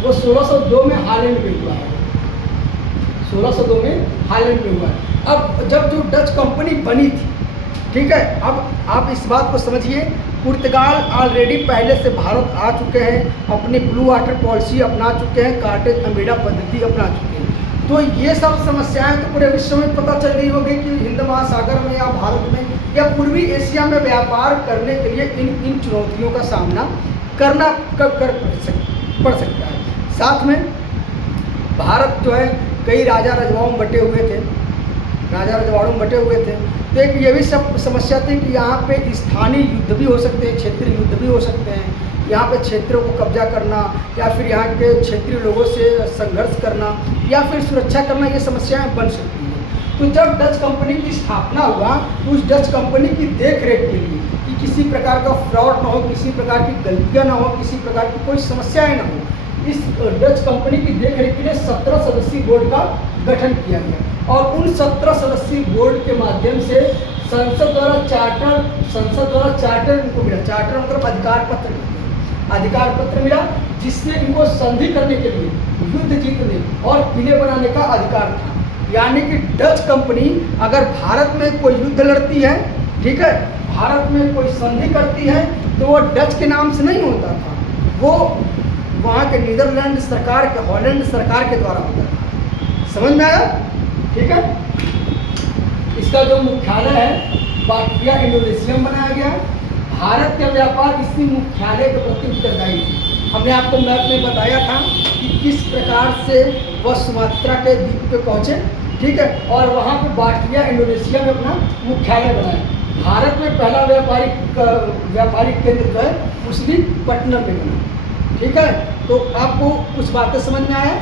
वो 1602 में हालैंड में हुआ है। 1602 में हालैंड में हुआ है। अब जब जो डच कंपनी बनी थी, ठीक है, अब आप इस बात को समझिए, पुर्तगाल ऑलरेडी पहले से भारत आ चुके हैं, अपनी ब्लू वाटर पॉलिसी अपना चुके हैं, कार्टेज अमेडा पद्धति अपना चुके हैं। तो ये सब समस्याएं तो पूरे विश्व में पता चल रही होगी कि हिंद महासागर में या भारत में या पूर्वी एशिया में व्यापार करने के लिए इन चुनौतियों का सामना करना पड़ सकता है। साथ में भारत जो है कई राजा रजवाड़ों में बटे हुए थे, तो एक ये भी सब समस्या थी कि यहाँ पे स्थानीय युद्ध भी हो सकते हैं, क्षेत्रीय युद्ध भी हो सकते हैं। यहाँ पे क्षेत्रों को कब्जा करना या फिर यहाँ के क्षेत्रीय लोगों से संघर्ष करना या फिर सुरक्षा करना, ये समस्याएं बन सकती हैं। तो जब डच कंपनी की स्थापना हुआ तो उस डच कंपनी की देख रेख के लिए कि किसी प्रकार का फ्रॉड ना हो, किसी प्रकार की गलतियाँ ना हो, किसी प्रकार की कोई समस्याएँ ना हो, इस डच कंपनी की देख रेख के लिए 17 सदस्यीय बोर्ड का गठन किया गया और उन 17 सदस्यीय बोर्ड के माध्यम से संसद द्वारा चार्टर इनको मिला। चार्टर मतलब अधिकार पत्र मिला, जिससे इनको संधि करने के लिए, युद्ध जीतने और किले बनाने का अधिकार था। यानी कि डच कंपनी अगर भारत में कोई युद्ध लड़ती है, ठीक है, भारत में कोई संधि करती है, तो वो डच के नाम से नहीं होता था, वो वहाँ के नीदरलैंड सरकार के, हॉलैंड सरकार के द्वारा होता था। समझ में आया? ठीक है। इसका जो मुख्यालय है बाटविया इंडोनेशिया में बनाया गया। भारत का व्यापार इसी मुख्यालय के प्रति उत्तरदायी थी। हमने आपको मैप में बताया था कि किस प्रकार से वह सुमात्रा के द्वीप पे पहुँचे, ठीक है, और वहाँ पे बाटविया इंडोनेशिया में अपना मुख्यालय बनाया। भारत में पहला व्यापारिक केंद्र जो है मछलीपट्टनम में बना, ठीक है। तो आपको कुछ बातें समझ में आया?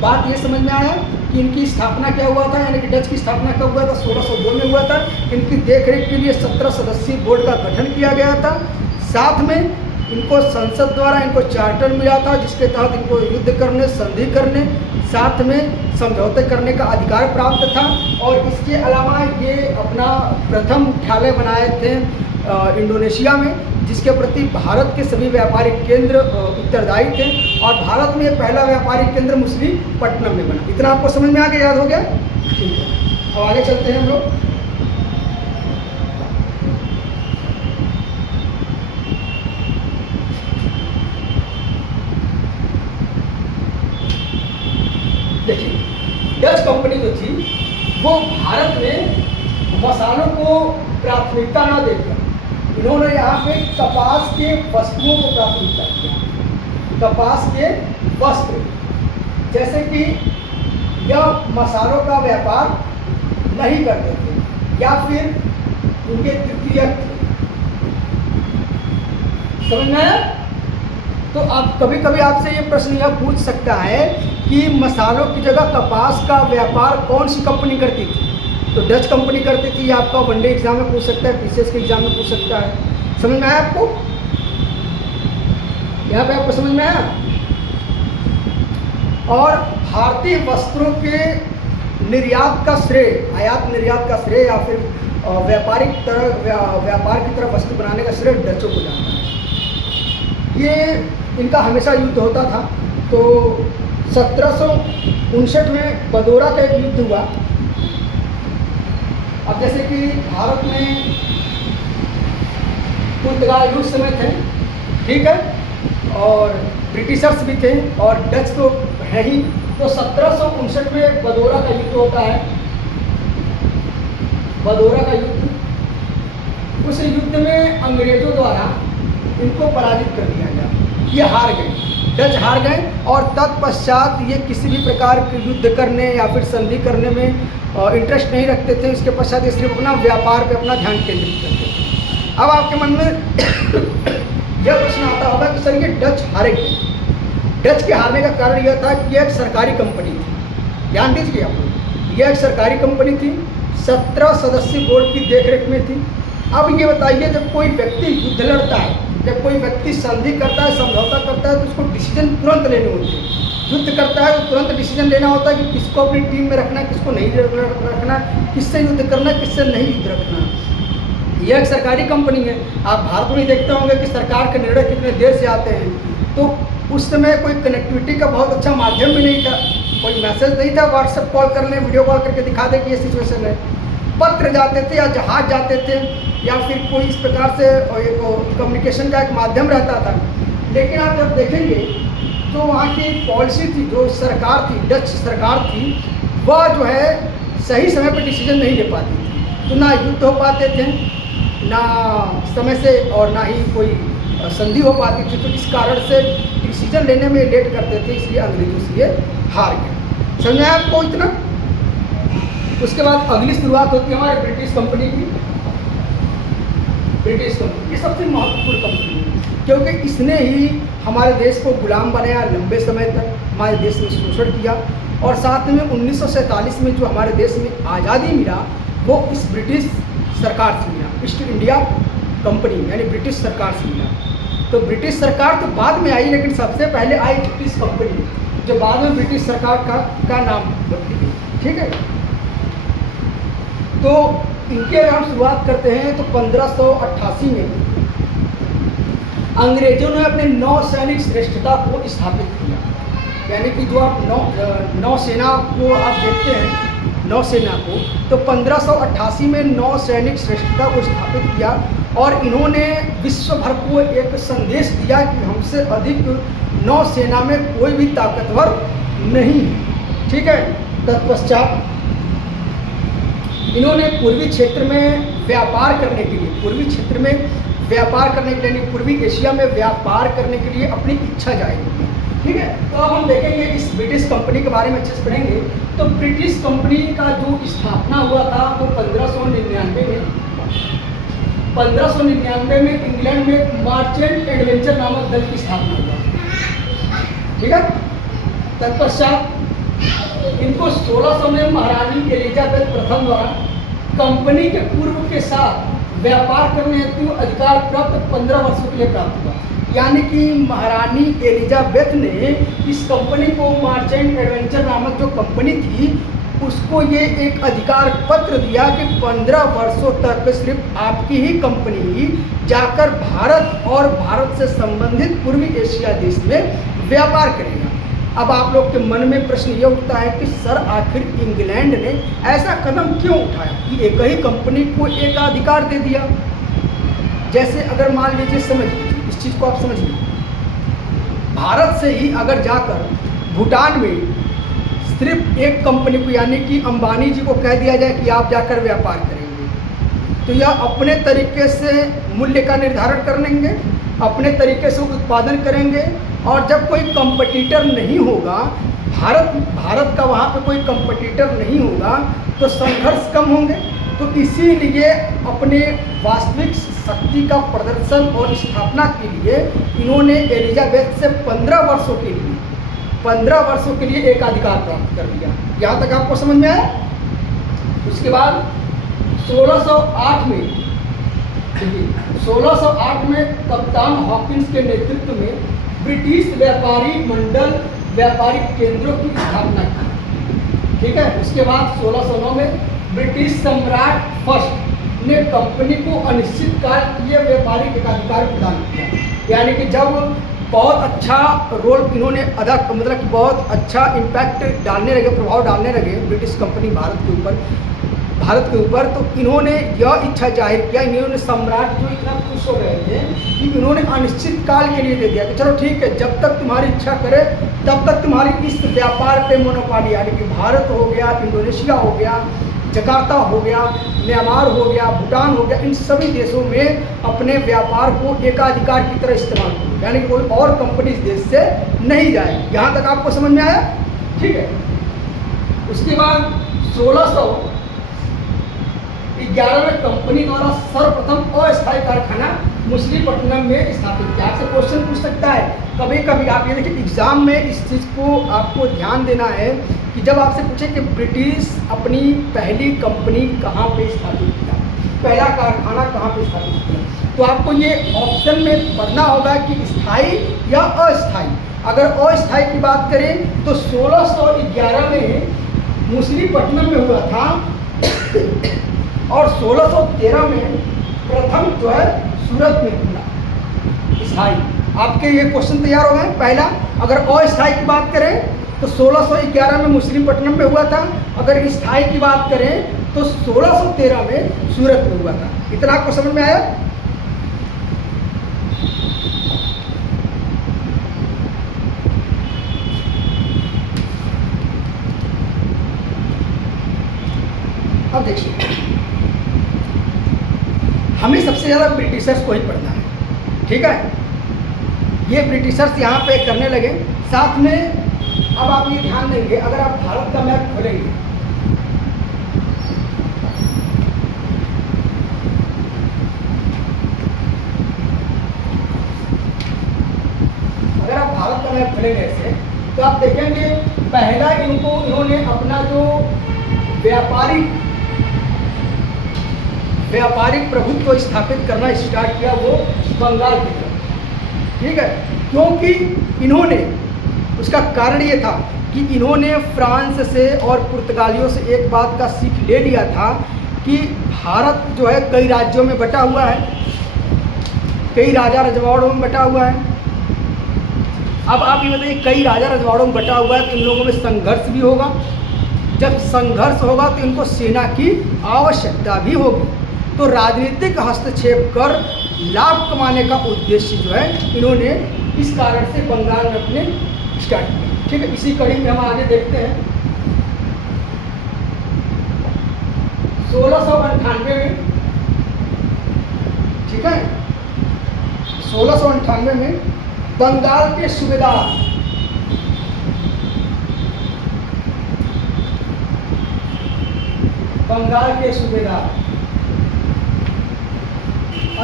बात ये समझ में आया कि इनकी स्थापना क्या हुआ था, यानी कि डच की स्थापना कब हुआ था? 1602 में हुआ था। इनकी देखरेख के लिए 17 सदस्यीय बोर्ड का गठन किया गया था। साथ में इनको संसद द्वारा इनको चार्टर मिला था, जिसके तहत इनको युद्ध करने, संधि करने, साथ में समझौते करने का अधिकार प्राप्त था। और इसके अलावा ये अपना प्रथम मुख्यालय बनाए थे इंडोनेशिया में, जिसके प्रति भारत के सभी व्यापारिक केंद्र उत्तरदायी थे। और भारत में पहला व्यापारिक केंद्र मछलीपट्टनम में बना। इतना आपको समझ में आ गया, याद हो गया? ठीक है, अब आगे चलते हैं हम लोग। देखिए, डच कंपनी जो थी वो भारत में मसालों को प्राथमिकता न देकर इन्होंने यहाँ पे कपास के वस्तुओं को प्राथमिकता दिया। कपास के वस्त्र, जैसे कि यह मसालों का व्यापार नहीं करते थे या फिर उनके तृतीयक थे। समझ में आया? तो आप कभी कभी आपसे ये प्रश्न यह पूछ सकता है कि मसालों की जगह कपास का व्यापार कौन सी कंपनी करती थी? तो डच कंपनी करती थी। या आपका वनडे एग्जाम में पूछ सकता है, पीसीएस के एग्जाम में पूछ सकता है। समझ में आया आपको? यहाँ पे आपको समझ में आया? और भारतीय वस्त्रों के निर्यात का श्रेय, आयात निर्यात का श्रेय या फिर व्यापार की तरह वस्तु बनाने का श्रेय डचों को जाता है। ये इनका हमेशा युद्ध होता था। तो 1759 में बदोरा का एक युद्ध हुआ। अब जैसे कि भारत में पुर्तगाल उस समय थे, ठीक है, और ब्रिटिशर्स भी थे और डच तो है ही। तो 1759 में बदोरा का युद्ध होता है। बदोरा का युद्ध, उस युद्ध में अंग्रेजों द्वारा इनको पराजित कर दिया गया। ये हार गए, डच हार गए और तत्पश्चात ये किसी भी प्रकार के युद्ध करने या फिर संधि करने में इंटरेस्ट नहीं रखते थे। इसके पश्चात ये सिर्फ अपना व्यापार पे अपना ध्यान केंद्रित करते थे। अब आपके मन में यह प्रश्न आता होगा कि सर ये डच हारे क्यों? डच के हारने का कारण यह था कि यह एक सरकारी कंपनी थी। ध्यान दीजिए आप लोग, यह एक सरकारी कंपनी थी, 17 सदस्यीय बोर्ड की देखरेख में थी। अब ये बताइए, जब कोई व्यक्ति युद्ध लड़ता है, जब कोई व्यक्ति संधि करता है, समझौता करता है, तो उसको डिसीजन तुरंत लेने होते हैं। युद्ध करता है तो तुरंत डिसीजन लेना होता है कि किसको अपनी टीम में रखना है, किसको नहीं रखना, किससे युद्ध करना है, किससे नहीं युद्ध रखना। यह एक सरकारी कंपनी है। आप भारत में देखते होंगे कि सरकार के निर्णय कितने देर से आते हैं। तो उस समय कोई कनेक्टिविटी का बहुत अच्छा माध्यम भी नहीं था, कोई मैसेज नहीं था व्हाट्सएप कॉल कर लें, वीडियो कॉल करके दिखा दें कि ये सिचुएशन है। पत्र जाते थे या जहाज जाते थे या फिर कोई इस प्रकार से एक कम्युनिकेशन का एक माध्यम रहता था। लेकिन आप जब देखेंगे तो वहाँ की पॉलिसी थी, जो सरकार थी, डच सरकार थी, वह जो है सही समय पर डिसीजन नहीं ले पाती थी। तो ना युद्ध हो पाते थे, ना समय से, और ना ही कोई संधि हो पाती थी, तो इस कारण से डिसीजन लेने में लेट करते थे, इसलिए अंग्रेजों से ये हार गए। समझ आया आपको इतना? उसके बाद अगली शुरुआत होती है हमारे ब्रिटिश कंपनी की। ब्रिटिश कंपनी ये सबसे महत्वपूर्ण कंपनी है, क्योंकि इसने ही हमारे देश को गुलाम बनाया, लंबे समय तक हमारे देश में शोषण किया, और साथ में 1947 में जो हमारे देश में आज़ादी मिला वो इस ब्रिटिश सरकार से मिला, ईस्ट इंडिया कंपनी यानी ब्रिटिश सरकार से मिला। तो ब्रिटिश सरकार तो बाद में आई, लेकिन सबसे पहले आई ब्रिटिश कंपनी, जो बाद में ब्रिटिश सरकार का नाम बदली। ठीक है, तो इनके अगर हम शुरुआत करते हैं तो 1588 में अंग्रेजों ने अपने नौसैनिक श्रेष्ठता को स्थापित किया। यानी कि जो आप नौसेना को आप देखते हैं, नौसेना को, तो 1588 में नौसैनिक श्रेष्ठता को स्थापित किया, और इन्होंने विश्व भर को एक संदेश दिया कि हमसे अधिक नौसेना में कोई भी ताकतवर नहीं है। ठीक है, तत्पश्चात इन्होंने पूर्वी क्षेत्र में व्यापार करने के लिए, पूर्वी क्षेत्र में व्यापार करने के लिए, पूर्वी एशिया में व्यापार करने के लिए अपनी इच्छा जाहिर की। ठीक है, तो अब हम देखेंगे इस ब्रिटिश कंपनी के बारे में अच्छे से पढ़ेंगे। तो ब्रिटिश कंपनी का जो स्थापना हुआ था वो 1599 में, 1599 में इंग्लैंड में मर्चेंट एडवेंचर नामक दल की स्थापना हुआ। ठीक है, तत्पश्चात इनको 1600 में महारानी एलिजाबेथ प्रथम द्वारा कंपनी के पूर्व के साथ व्यापार करने हेतु अधिकार प्राप्त 15 वर्षों के लिए प्राप्त हुआ। यानी कि महारानी एलिजाबेथ ने इस कंपनी को, मर्चेंट एडवेंचर नामक जो कंपनी थी, उसको ये एक अधिकार पत्र दिया कि 15 वर्षों तक सिर्फ आपकी ही कंपनी जाकर भारत और भारत से संबंधित पूर्वी एशिया देश में व्यापार करेगा। अब आप लोग के मन में प्रश्न ये उठता है कि सर आखिर इंग्लैंड ने ऐसा कदम क्यों उठाया कि एक ही कंपनी को एक अधिकार दे दिया? जैसे अगर मान लीजिए, समझ लीजिए इस चीज़ को, आप समझिए, भारत से ही अगर जाकर भूटान में सिर्फ एक कंपनी को, यानी कि अंबानी जी को कह दिया जाए कि आप जाकर व्यापार करेंगे, तो यह अपने तरीके से मूल्य का निर्धारण कर लेंगे, अपने तरीके से उत्पादन करेंगे, और जब कोई कंपटीटर नहीं होगा, भारत का वहाँ पे कोई कंपटीटर नहीं होगा, तो संघर्ष कम होंगे। तो इसीलिए अपने वास्तविक शक्ति का प्रदर्शन और स्थापना के लिए इन्होंने एलिजाबेथ से 15 वर्षों के लिए एक अधिकार प्राप्त कर लिया। यहाँ तक आपको समझ में आया? उसके बाद 1608 में कप्तान हॉकिंस के नेतृत्व में ब्रिटिश व्यापारी मंडल व्यापारिक केंद्रों की स्थापना की। ठीक है, उसके बाद 1609 में ब्रिटिश सम्राट फर्स्ट ने कंपनी को अनिश्चित काल के लिए व्यापारिक एकाधिकार प्रदान किया। यानी कि जब बहुत अच्छा रोल इन्होंने अदा, मतलब कि बहुत अच्छा इम्पैक्ट डालने लगे, प्रभाव डालने लगे ब्रिटिश कंपनी भारत के ऊपर, तो इन्होंने यह इच्छा जाहिर किया, इन्होंने सम्राट जो इतना खुश हो गए थे कि इन्होंने अनिश्चित काल के लिए दे दिया कि चलो ठीक है, जब तक तुम्हारी इच्छा करे तब तक तुम्हारी इस व्यापार पे मोनोपोली, यानी कि भारत हो गया, इंडोनेशिया हो गया, जकार्ता हो गया, म्यांमार हो गया, भूटान हो गया, इन सभी देशों में अपने व्यापार को एकाधिकार की तरह इस्तेमाल करो, यानी कि कोई और कंपनी इस देश से नहीं जाए। यहाँ तक आपको समझ में आया? ठीक है, उसके बाद 1611 में कंपनी द्वारा सर्वप्रथम अस्थायी कारखाना मछलीपट्टनम में स्थापित किया। आपसे क्वेश्चन पूछ सकता है कभी कभी, आप ये देखिए एग्जाम में इस चीज़ को आपको ध्यान देना है कि जब आपसे पूछे कि ब्रिटिश अपनी पहली कंपनी कहाँ पे स्थापित किया, पहला कारखाना कहाँ पे स्थापित किया, तो आपको ये ऑप्शन में पढ़ना होगा कि स्थायी या अस्थायी। अगर अस्थायी की बात करें तो 1611 में मछलीपट्टनम में हुआ था, और 1613 में प्रथम जो है सूरत में हुआ स्थायी। आपके ये क्वेश्चन तैयार हो गए। पहला, अगर अस्थायी की बात करें तो 1611 में मछलीपट्टनम में हुआ था, अगर स्थायी की बात करें तो 1613 में सूरत में हुआ था। इतना आपको समझ में आया? अब देखिए, हमें सबसे ज़्यादा ब्रिटिशर्स को ही पढ़ना है। ठीक है, ये ब्रिटिशर्स यहाँ पे करने लगे। साथ में अब आप ये ध्यान देंगे, अगर आप भारत का मैप खोलेंगे, अगर आप भारत का मैप खोलेंगे ऐसे, तो आप देखेंगे पहला इन्होंने अपना जो व्यापारिक प्रभुत्व स्थापित करना स्टार्ट किया वो बंगाल की तरफ। ठीक है, क्योंकि इन्होंने, उसका कारण ये था कि इन्होंने फ्रांस से और पुर्तगालियों से एक बात का सीख ले लिया था कि भारत जो है कई राज्यों में बटा हुआ है, कई राजा रजवाड़ों में बटा हुआ है। अब आप ये बताइए, कई राजा रजवाड़ों में बटा हुआ है तो इन लोगों में संघर्ष भी होगा। जब संघर्ष होगा तो इनको सेना की आवश्यकता भी होगी। तो राजनीतिक हस्तक्षेप कर लाभ कमाने का उद्देश्य जो है इन्होंने इस कारण से बंगाल में अपने स्टार्ट किया। ठीक है, इसी कड़ी में हम आगे देखते हैं 1698 में। ठीक है, 1698 में बंगाल के सूबेदार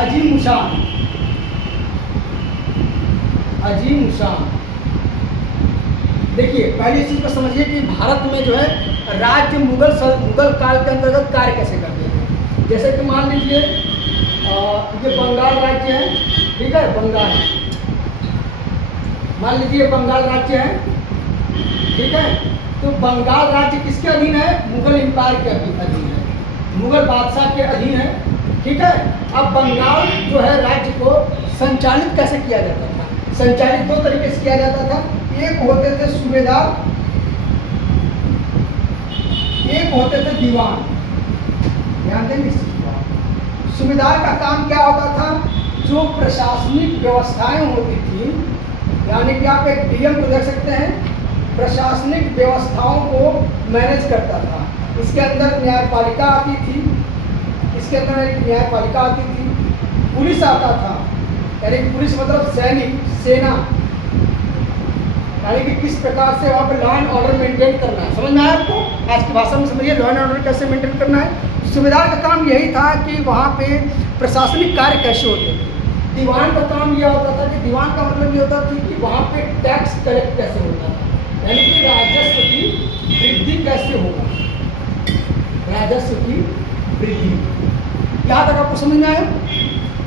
अजीम शान। देखिए, पहली चीज को समझिए कि भारत में जो है राज्य मुगल काल के अंतर्गत कार्य कैसे करते थे। जैसे कि मान लीजिए ये बंगाल राज्य है, ठीक है, बंगाल, मान लीजिए बंगाल राज्य है, ठीक है। तो बंगाल राज्य किसके अधीन है? मुगल एम्पायर के अधीन है, मुगल बादशाह के अधीन है। ठीक है, अब बंगाल जो है राज्य को संचालित कैसे किया जाता था? संचालित दो तरीके से किया जाता था। एक होते थे सूबेदार, एक होते थे दीवान। ध्यान देंगे, सूबेदार का काम क्या होता था? जो प्रशासनिक व्यवस्थाएं होती थी, यानी कि आप एक डीएम को देख सकते हैं, प्रशासनिक व्यवस्थाओं को मैनेज करता था। इसके अंदर न्यायपालिका आती थी, इसके अंदर एक न्यायपालिका आती थी, पुलिस आता था, यानी कि पुलिस मतलब सैनिक, सेना, यानी कि किस प्रकार से वहाँ पर लॉ एंड ऑर्डर मेंटेन करना है। समझ में आया आपको? आज की भाषा में समझिए लॉ एंड ऑर्डर कैसे मेंटेन करना है। सूबेदार का काम यही था कि वहाँ पे प्रशासनिक कार्य कैसे होते थे। दीवान का काम यह होता था कि दीवान का मतलब ये होता था कि वहाँ पे टैक्स कलेक्ट कैसे होता था, यानी कि राजस्व की वृद्धि कैसे होगा, राजस्व की वृद्धि। यहाँ तक आपको समझ में आया?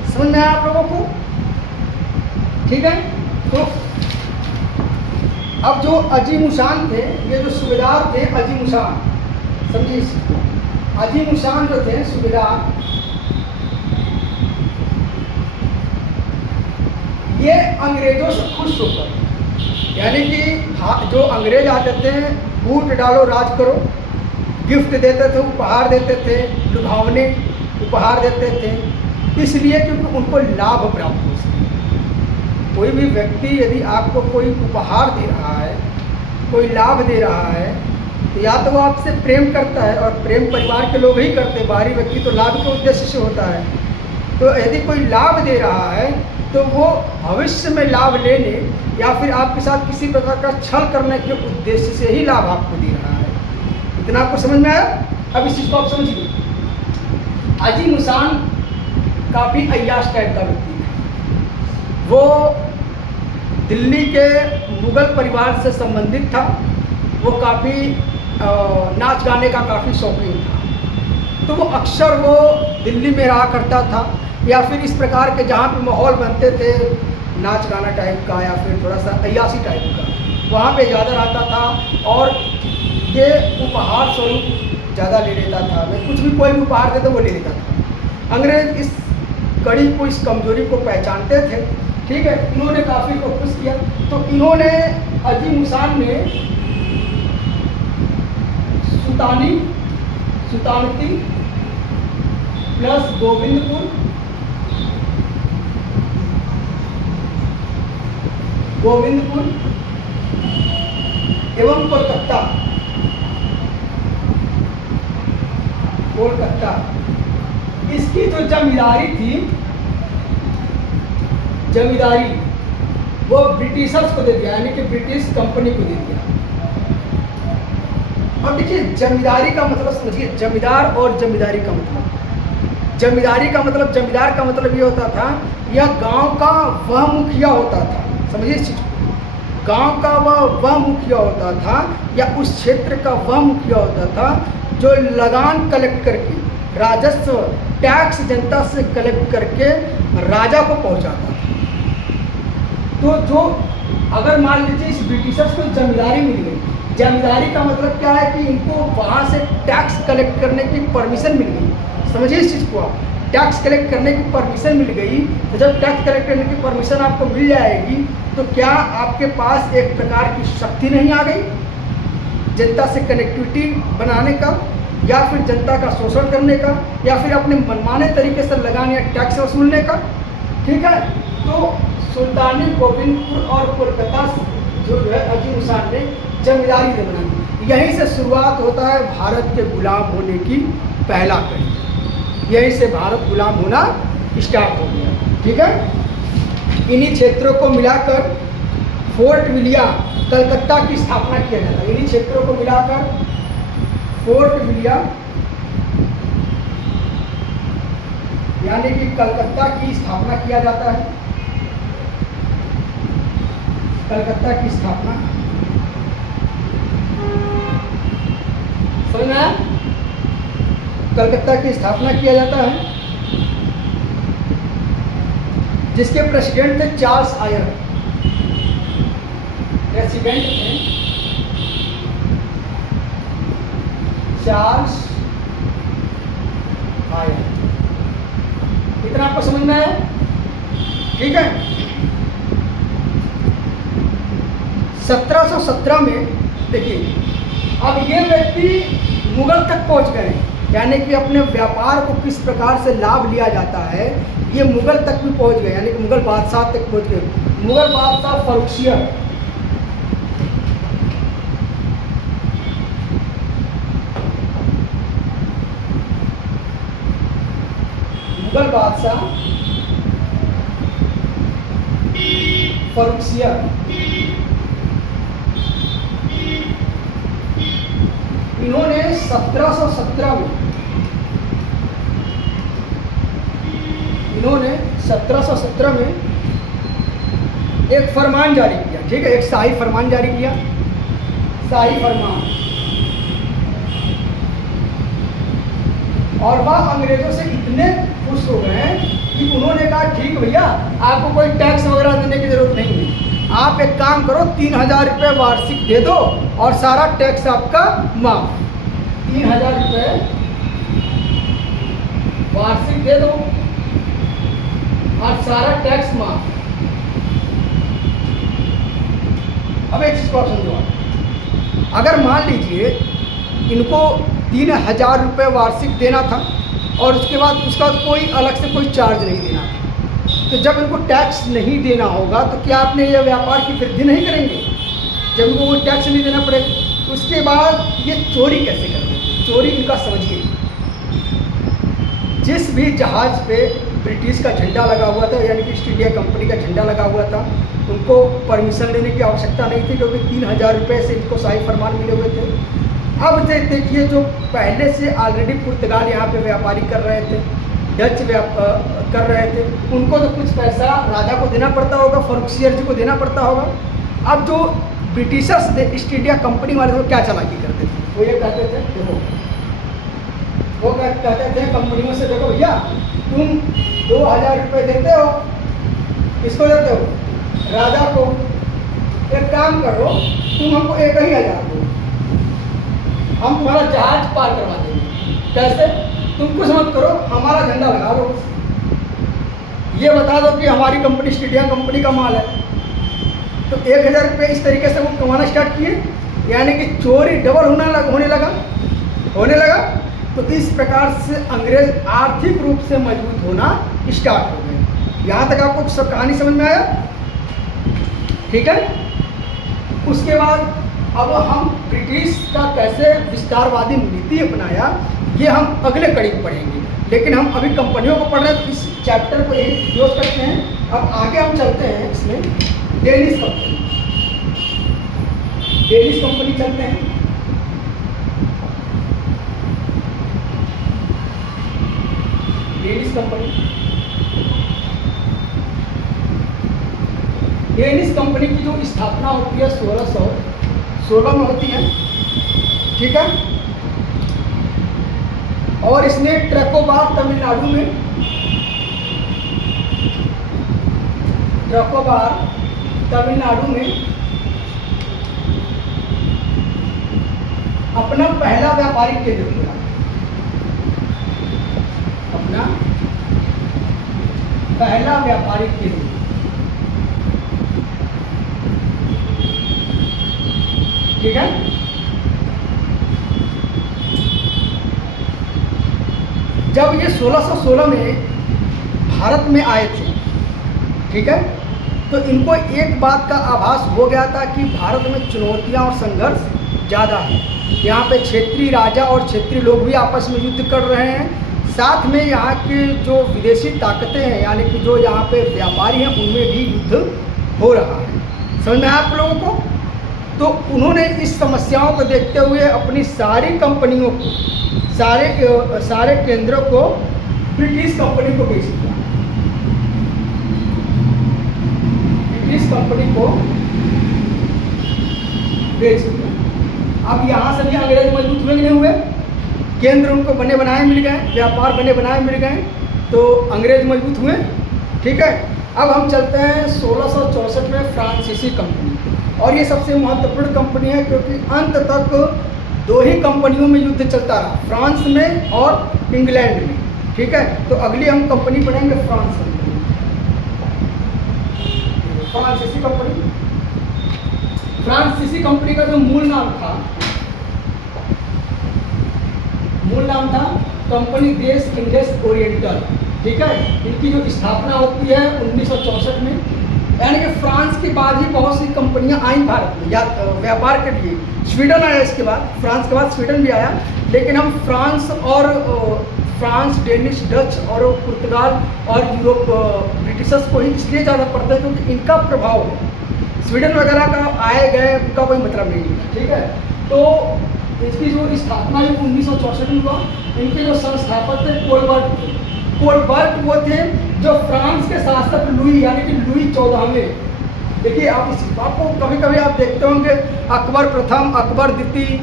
समझ में आया आप लोगों को? ठीक है, तो अब जो अजीम शान थे, ये जो सूबेदार थे अजीम शान, समझिए, अजीम शान जो थे सूबेदार, ये अंग्रेजों से खुश होकर, यानी कि जो अंग्रेज आते थे, बूट डालो राज करो, गिफ्ट देते थे, उपहार देते थे, लुभावने उपहार देते थे, इसलिए क्योंकि उनको लाभ प्राप्त हो सके। कोई भी व्यक्ति यदि आपको कोई उपहार दे रहा है, कोई लाभ दे रहा है, तो या तो वो आपसे प्रेम करता है, और प्रेम परिवार के लोग ही करते हैं, बाहरी व्यक्ति तो लाभ के उद्देश्य से होता है। तो यदि कोई लाभ दे रहा है तो वो भविष्य में लाभ लेने या फिर आपके साथ किसी प्रकार का छल करने के उद्देश्य से ही लाभ आपको दे रहा है। इतना आपको समझ में आया? अब इस चीज़ को आप समझिए। अजीम शान काफ़ी अय्याश टाइप का व्यक्ति था। वो दिल्ली के मुगल परिवार से संबंधित था। वो काफ़ी नाच गाने का काफ़ी शौकीन था। तो वो अक्सर वो दिल्ली में रहा करता था, या फिर इस प्रकार के जहाँ पे माहौल बनते थे नाच गाना टाइप का या फिर थोड़ा सा अय्यासी टाइप का, वहाँ पे ज़्यादा रहता था। और ये उपहार स्वरूप ज़्यादा ले लेता था। मैं कुछ भी कोई भी उपहार देता वो ले लेता था। अंग्रेज इस कड़ी को, इस कमजोरी को पहचानते थे। ठीक है, इन्होंने काफ़ी को खुश किया। तो इन्होंने अजीम शान ने सुल्तानती प्लस गोविंदपुर एवं कोलकाता, इसकी जो जमींदारी थी, वो ब्रिटिशर्स को दे दिया, यानी कि ब्रिटिश कंपनी को दे दिया। अब देखिए जमींदारी का मतलब समझिए, जमींदार और जमींदारी का मतलब, जमींदारी का मतलब, जमींदार का मतलब ये होता था यह गांव का वह मुखिया होता था, समझिए इस चीज को, गांव का वह मुखिया होता था या उस क्षेत्र का वह मुखिया होता था जो लगान कलेक्ट करके, राजस्व टैक्स जनता से कलेक्ट करके राजा को पहुंचाता था। तो जो अगर मान लीजिए इस ब्रिटिशर्स को जमींदारी मिल गई, जमींदारी का मतलब क्या है कि इनको वहाँ से टैक्स कलेक्ट करने की परमिशन मिल गई, समझिए इस चीज़ को आप, टैक्स कलेक्ट करने की परमिशन मिल गई। तो जब टैक्स कलेक्ट करने की परमिशन आपको मिल जाएगी तो क्या आपके पास एक प्रकार की शक्ति नहीं आ गई जनता से कनेक्टिविटी बनाने का, या फिर जनता का शोषण करने का, या फिर अपने मनमाने तरीके से लगाने या टैक्स वसूलने का, ठीक है। तो सुल्तानी गोविंदपुर और कोलकाता जो है अजीम खान ने जमींदारी ने बना दी। यहीं से शुरुआत होता है भारत के गुलाम होने की पहला कड़ी, यहीं से भारत गुलाम होना स्टार्ट हो गया, ठीक है। इन्हीं क्षेत्रों को मिलाकर फोर्ट विलियम कलकत्ता की स्थापना किया जाता है, इन्हीं क्षेत्रों को मिलाकर फोर्ट विलियम यानी कि कलकत्ता की स्थापना किया जाता है, कलकत्ता की स्थापना, समझ में आया? कलकत्ता की स्थापना किया जाता है, जिसके प्रेसिडेंट थे चार्ल्स आयर, प्रेसिडेंट थे चार्ल्स आयर। इतना आपको समझ में आया, ठीक है। 1717 में देखिए, अब ये व्यक्ति मुगल तक पहुंच गए, यानी कि अपने व्यापार को किस प्रकार से लाभ लिया जाता है ये मुगल तक भी पहुंच गए, यानी कि मुगल बादशाह तक पहुंच गए। मुगल बादशाह फर्रुखसियर, मुगल बादशाह फर्रुखसियर इन्होंने 1717 में, इन्होंने 1717 में एक फरमान जारी किया, ठीक है, एक शाही फरमान जारी किया, शाही फरमान। और वह अंग्रेजों से इतने खुश हो गए कि उन्होंने कहा ठीक भैया आपको कोई टैक्स वगैरह देने की जरूरत नहीं है, आप एक काम करो 3000 रुपये वार्षिक दे दो और सारा टैक्स आपका माफ। 3000 रुपये वार्षिक दे दो और सारा टैक्स माफ। अब एक चीज को आप समझो, अगर मान लीजिए इनको 3000 रुपये वार्षिक देना था और उसके बाद उसका कोई अलग से कोई चार्ज नहीं देना था, तो जब इनको टैक्स नहीं देना होगा तो क्या आपने ये व्यापार की वृद्धि नहीं करेंगे? जब इनको वो टैक्स नहीं देना पड़ेगा, उसके बाद ये चोरी कैसे करते हैं? चोरी इनका समझिए, जिस भी जहाज पे ब्रिटिश का झंडा लगा हुआ था, यानी कि ईस्ट इंडिया कंपनी का झंडा लगा हुआ था, उनको परमिशन लेने की आवश्यकता नहीं थी क्योंकि 3000 रुपये से इनको शाही फरमान मिले हुए थे। अब देखिए जो पहले से ऑलरेडी पुर्तगाल यहाँ पे व्यापारी कर रहे थे, डच कर रहे थे, उनको तो कुछ पैसा राजा को देना पड़ता होगा, फर्रुखसियर जी को देना पड़ता होगा। अब जो ब्रिटिशर्स थे, ईस्ट इंडिया कंपनी वाले तो क्या चालाकी करते थे, वो ये कहते थे, देखो वो कहते थे कंपनियों से, देखो भैया तुम 2000 रुपये देते हो, किसको देते हो? राजा को। एक काम करो तुम हमको 1000 दो, हम तुम्हारा जहाज पार करवा देंगे। कैसे? तुम कुछ मत करो, हमारा झंडा लगा लो, ये बता दो कि हमारी कंपनी ईस्ट इंडिया कंपनी का माल है। तो 1000 रुपये इस तरीके से वो कमाना स्टार्ट किए, यानी कि चोरी डबल होने लगा। तो इस प्रकार से अंग्रेज आर्थिक रूप से मजबूत होना स्टार्ट हो गए। यहाँ तक आपको सब कहानी समझ में आया, ठीक है। उसके बाद अब हम ब्रिटिश का कैसे विस्तारवादी नीति अपनाया ये हम अगले कड़ी में पढ़ेंगे, लेकिन हम अभी कंपनियों को पढ़ रहे हैं तो इस चैप्टर को यही क्लोज करते हैं। अब आगे हम चलते हैं इसमें डेनिश कंपनी, डेनिश कंपनी चलते हैं। डेनिश कंपनी, डेनिश कंपनी की जो स्थापना होती है 1616 में होती है, ठीक है। और इसने ट्रकोबार तमिलनाडु में, ट्रकोबार तमिलनाडु में अपना पहला व्यापारिक केंद्र खोला, अपना पहला व्यापारिक केंद्र, ठीक है। जब ये 1616 में भारत में आए थे, ठीक है, तो इनको एक बात का आभास हो गया था कि भारत में चुनौतियां और संघर्ष ज़्यादा है। यहाँ पे क्षेत्रीय राजा और क्षेत्रीय लोग भी आपस में युद्ध कर रहे हैं, साथ में यहाँ के जो विदेशी ताकतें हैं, यानी कि जो यहाँ पे व्यापारी हैं, उनमें भी युद्ध हो रहा है। समझ में आया आप लोगों को? तो उन्होंने इस समस्याओं को देखते हुए अपनी सारी कंपनियों को, सारे केंद्रों को ब्रिटिश कंपनी को बेच दिया, ब्रिटिश कंपनी को बेच दिया। अब यहाँ से भी अंग्रेज मजबूत हुए नहीं हुए, केंद्र उनको बने बनाए मिल गए, व्यापार बने बनाए मिल गए, तो अंग्रेज मजबूत हुए, ठीक है। अब हम चलते हैं 1664 में फ्रांसीसी कंपनी, और ये सबसे महत्वपूर्ण कंपनी है क्योंकि अंत तक दो ही कंपनियों में युद्ध चलता रहा, फ्रांस में और इंग्लैंड में, ठीक है। तो अगली हम कंपनी पढ़ेंगे फ्रांस कंपनी, फ्रांसीसी कंपनी। फ्रांसीसी कंपनी का जो मूल नाम था कंपनी देश इंडेस ओरिएंटल, ठीक है। इनकी जो स्थापना होती है 1964 में, यानी कि फ्रांस के बाद ही बहुत सी कंपनियां आई भारत में या व्यापार के लिए। स्वीडन आया इसके बाद, फ्रांस के बाद स्वीडन भी आया, लेकिन हम फ्रांस, डेनिश, डच और पुर्तगाल और यूरोप ब्रिटिशर्स को ही इसलिए ज़्यादा पढ़ते हैं क्योंकि इनका प्रभाव है। स्वीडन वगैरह का आए गए उनका कोई मतलब नहीं है, ठीक है। तो इसकी जो स्थापना है 1964 में हुआ। इनके जो संस्थापक थे कोलबर्ट वो थे जो फ्रांस के शासक लुई, यानी कि लुई 14वें। देखिए आप इस बात को कभी कभी आप देखते होंगे, अकबर प्रथम, अकबर द्वितीय,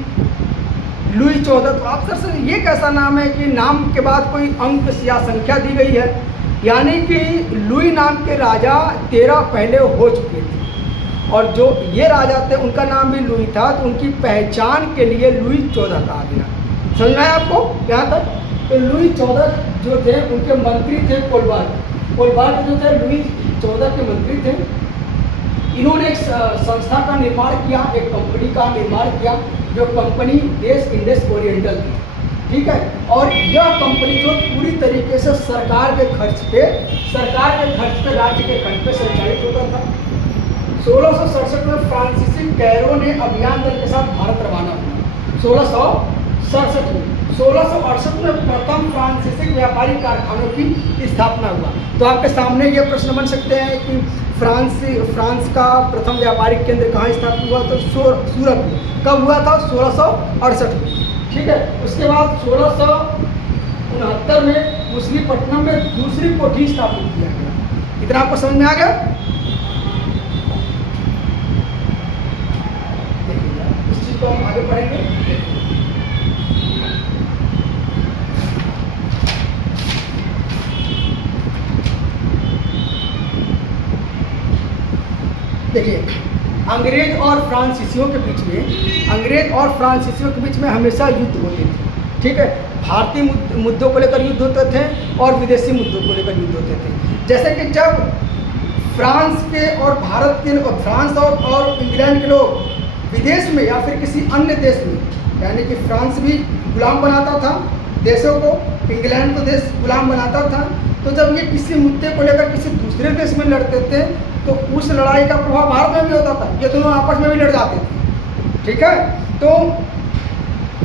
लुई 14, तो आप सर ये कैसा नाम है कि नाम के बाद कोई अंक या संख्या दी गई है, यानी कि लुई नाम के राजा 13 पहले हो चुके थे, और जो ये राजा थे उनका नाम भी लुई था, तो उनकी पहचान के लिए लुई 14 कहा गया। समझ में आया आपको यहाँ तक? तो लुई 14 जो थे उनके मंत्री थे कोलबर्ट जो थे लुई 14 के मंत्री थे। इन्होंने एक संस्था का निर्माण किया, एक कंपनी का निर्माण किया जो कंपनी देश इंडेस ओरिएंटल थी, ठीक है। और यह कंपनी जो पूरी तरीके से सरकार के खर्च पे राज्य के खर्च पे संचालित होता था। 1667 में फ्रांसीसी कैरो ने अभियान दल के साथ भारत रवाना हुआ। 1667 में 1668 में प्रथम फ्रांसीसी व्यापारिक कारखानों की स्थापना हुआ। तो आपके सामने ये प्रश्न बन सकते हैं कि फ्रांस का प्रथम व्यापारिक केंद्र कहाँ स्थापित हुआ? तो सूरत में। कब हुआ था? 1668 में, ठीक है। उसके बाद 1669 में मछलीपट्टनम में दूसरी कोठी स्थापित किया गया। इतना आपको समझ में आ गया? इस चीज को हम आगे पढ़ेंगे। देखिए, अंग्रेज और फ्रांसीसियों के बीच में हमेशा युद्ध होते थे, ठीक है। भारतीय मुद्दों को लेकर युद्ध होते थे और विदेशी मुद्दों को लेकर युद्ध होते थे। जैसे कि जब फ्रांस और इंग्लैंड के लोग विदेश में या फिर किसी अन्य देश में, यानी कि फ्रांस भी गुलाम बनाता था देशों को, इंग्लैंड को देश गुलाम बनाता था, तो जब ये किसी मुद्दे को लेकर किसी दूसरे देश में लड़ते थे तो उस लड़ाई का प्रभाव भारत में भी होता था, ये दोनों आपस में भी लड़ जाते थे, ठीक है। तो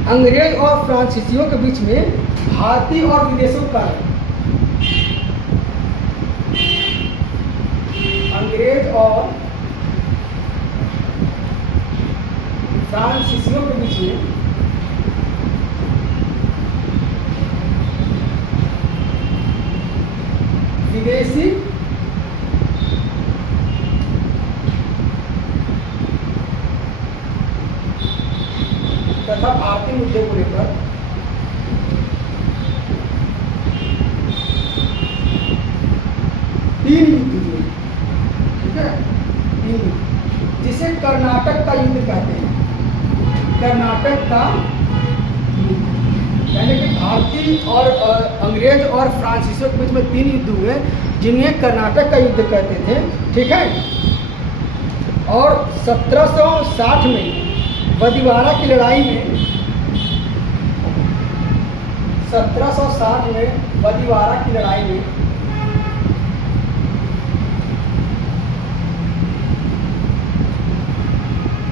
अंग्रेज और फ्रांसीसियों के बीच में भारतीय और विदेशों का अंग्रेज और फ्रांसीसियों के बीच में विदेशी तथा भारतीय मुद्दे को लेकर तीन युद्ध हुए, ठीक है, तीन युद्ध, जिसे कर्नाटक का युद्ध कहते हैं। कर्नाटक का युद्ध यानी कि भारतीय और अंग्रेज और फ्रांसीसियों के बीच में तीन युद्ध हुए जिन्हें कर्नाटक का युद्ध कहते थे, ठीक है। और 1760 में बदिवारा की लड़ाई में 1760 में बदिवारा की लड़ाई में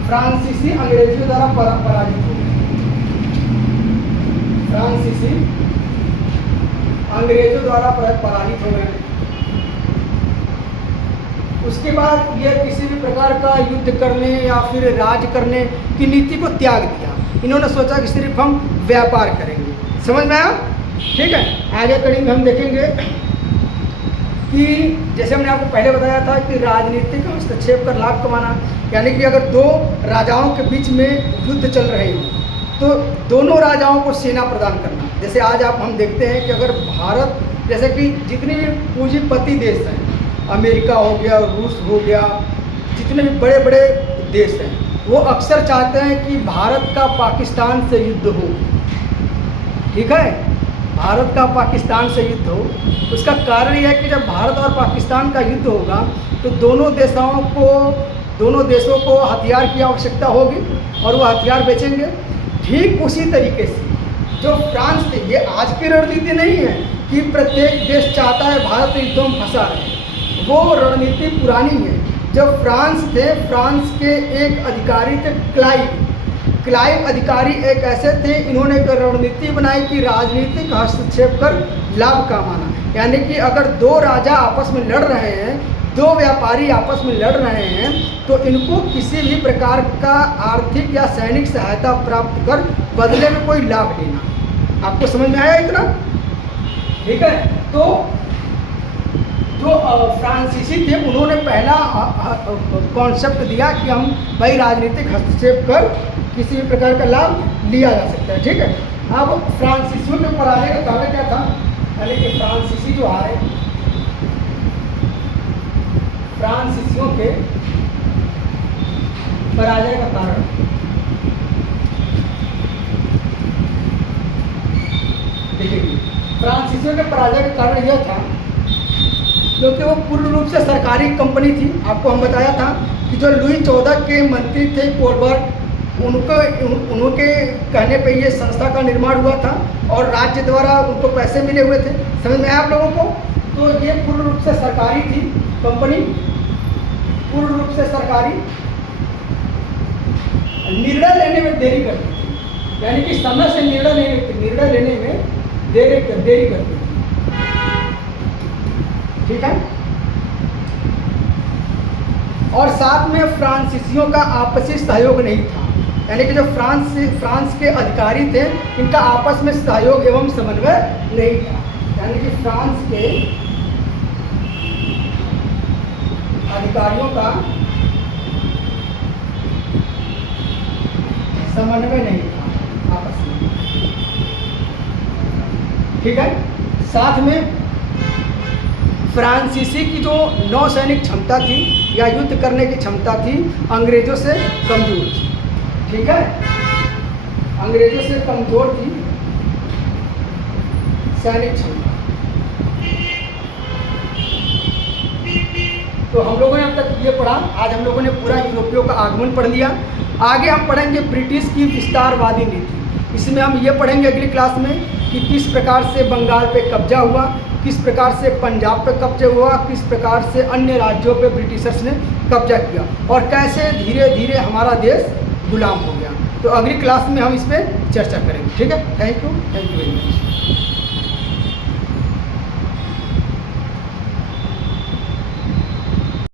फ्रांसीसी अंग्रेजियों द्वारा पराजित हो गए। फ्रांसीसी अंग्रेजों द्वारा पराजित हो गए। उसके बाद ये किसी भी प्रकार का युद्ध करने या फिर राज करने की नीति को त्याग दिया। इन्होंने सोचा कि सिर्फ हम व्यापार करेंगे। समझ में आया? ठीक है। आगे कड़ी में हम देखेंगे कि जैसे हमने आपको पहले बताया था कि राजनीतिक हस्तक्षेप कर लाभ कमाना, यानी कि अगर दो राजाओं के बीच में युद्ध चल रहे हो तो दोनों राजाओं को सेना प्रदान करना। जैसे आज हम देखते हैं कि अगर भारत, जैसे कि जितने भी पूंजीपति देश हैं, अमेरिका हो गया, रूस हो गया, जितने भी बड़े बड़े देश हैं, वो अक्सर चाहते हैं कि भारत का पाकिस्तान से युद्ध हो। ठीक है, भारत का पाकिस्तान से युद्ध हो। उसका कारण यह है कि जब भारत और पाकिस्तान का युद्ध होगा तो दोनों देशों को हथियार की आवश्यकता होगी और वो हथियार बेचेंगे। ठीक उसी तरीके से जो फ्रांस थे, ये आज की रणनीति नहीं है कि प्रत्येक देश चाहता है भारत युद्धों में फंसा रहे, वो रणनीति पुरानी है। जब फ्रांस थे, फ्रांस के एक अधिकारी थे क्लाइव अधिकारी, एक ऐसे थे, इन्होंने एक रणनीति बनाई कि राजनीतिक हस्तक्षेप कर लाभ कमाना। यानी कि अगर दो राजा आपस में लड़ रहे हैं, दो व्यापारी आपस में लड़ रहे हैं, तो इनको किसी भी प्रकार का आर्थिक या सैनिक सहायता प्राप्त कर बदले में कोई लाभ लेना। आपको समझ में आया इतना? ठीक है। तो जो फ्रांसीसी थे, उन्होंने पहला कॉन्सेप्ट दिया कि हम भाई राजनीतिक हस्तक्षेप कर किसी भी प्रकार का लाभ लिया जा सकता है। ठीक है। अब फ्रांसीसियों के पराजय का कारण क्या था? यानी कि फ्रांसीसी जो हारे, फ्रांसीसियों के पराजय का कारण देखिए, फ्रांसीसियों के पराजय का कारण यह था क्योंकि वो पूर्ण रूप से सरकारी कंपनी थी। आपको हम बताया था कि जो लुई 14 के मंत्री थे कोलबर्ट, उनके कहने पे ये संस्था का निर्माण हुआ था और राज्य द्वारा उनको पैसे मिले हुए थे। समझ में आया आप लोगों को? तो ये पूर्ण रूप से सरकारी थी कंपनी, पूर्ण रूप से सरकारी, निर्णय लेने में देरी करती थी, यानी कि समय से निर्णय लेने में देरी करती थी। ठीक है। और साथ में फ्रांसीसियों का आपसी सहयोग नहीं था, यानी कि जो फ्रांस के अधिकारी थे, इनका आपस में सहयोग एवं समन्वय नहीं था। यानी कि फ्रांस के अधिकारियों का समन्वय नहीं था आपस में। ठीक है। साथ में फ्रांसीसी की जो नौसैनिक क्षमता थी या युद्ध करने की क्षमता थी, अंग्रेजों से कमजोर थी। ठीक है, अंग्रेजों से कमजोर थी सैनिक क्षमता। तो हम लोगों ने अब तक ये पढ़ा, आज हम लोगों ने पूरा यूरोपियों का आगमन पढ़ लिया। आगे हम पढ़ेंगे ब्रिटिश की विस्तारवादी नीति। इसमें हम ये पढ़ेंगे अगली क्लास में कि किस प्रकार से बंगाल पे कब्जा हुआ, किस प्रकार से पंजाब पे कब्जा हुआ, किस प्रकार से अन्य राज्यों पे ब्रिटिशर्स ने कब्जा किया और कैसे धीरे धीरे हमारा देश गुलाम हो गया। तो अगली क्लास में हम इस पर चर्चा करेंगे। ठीक है। Thank you very much.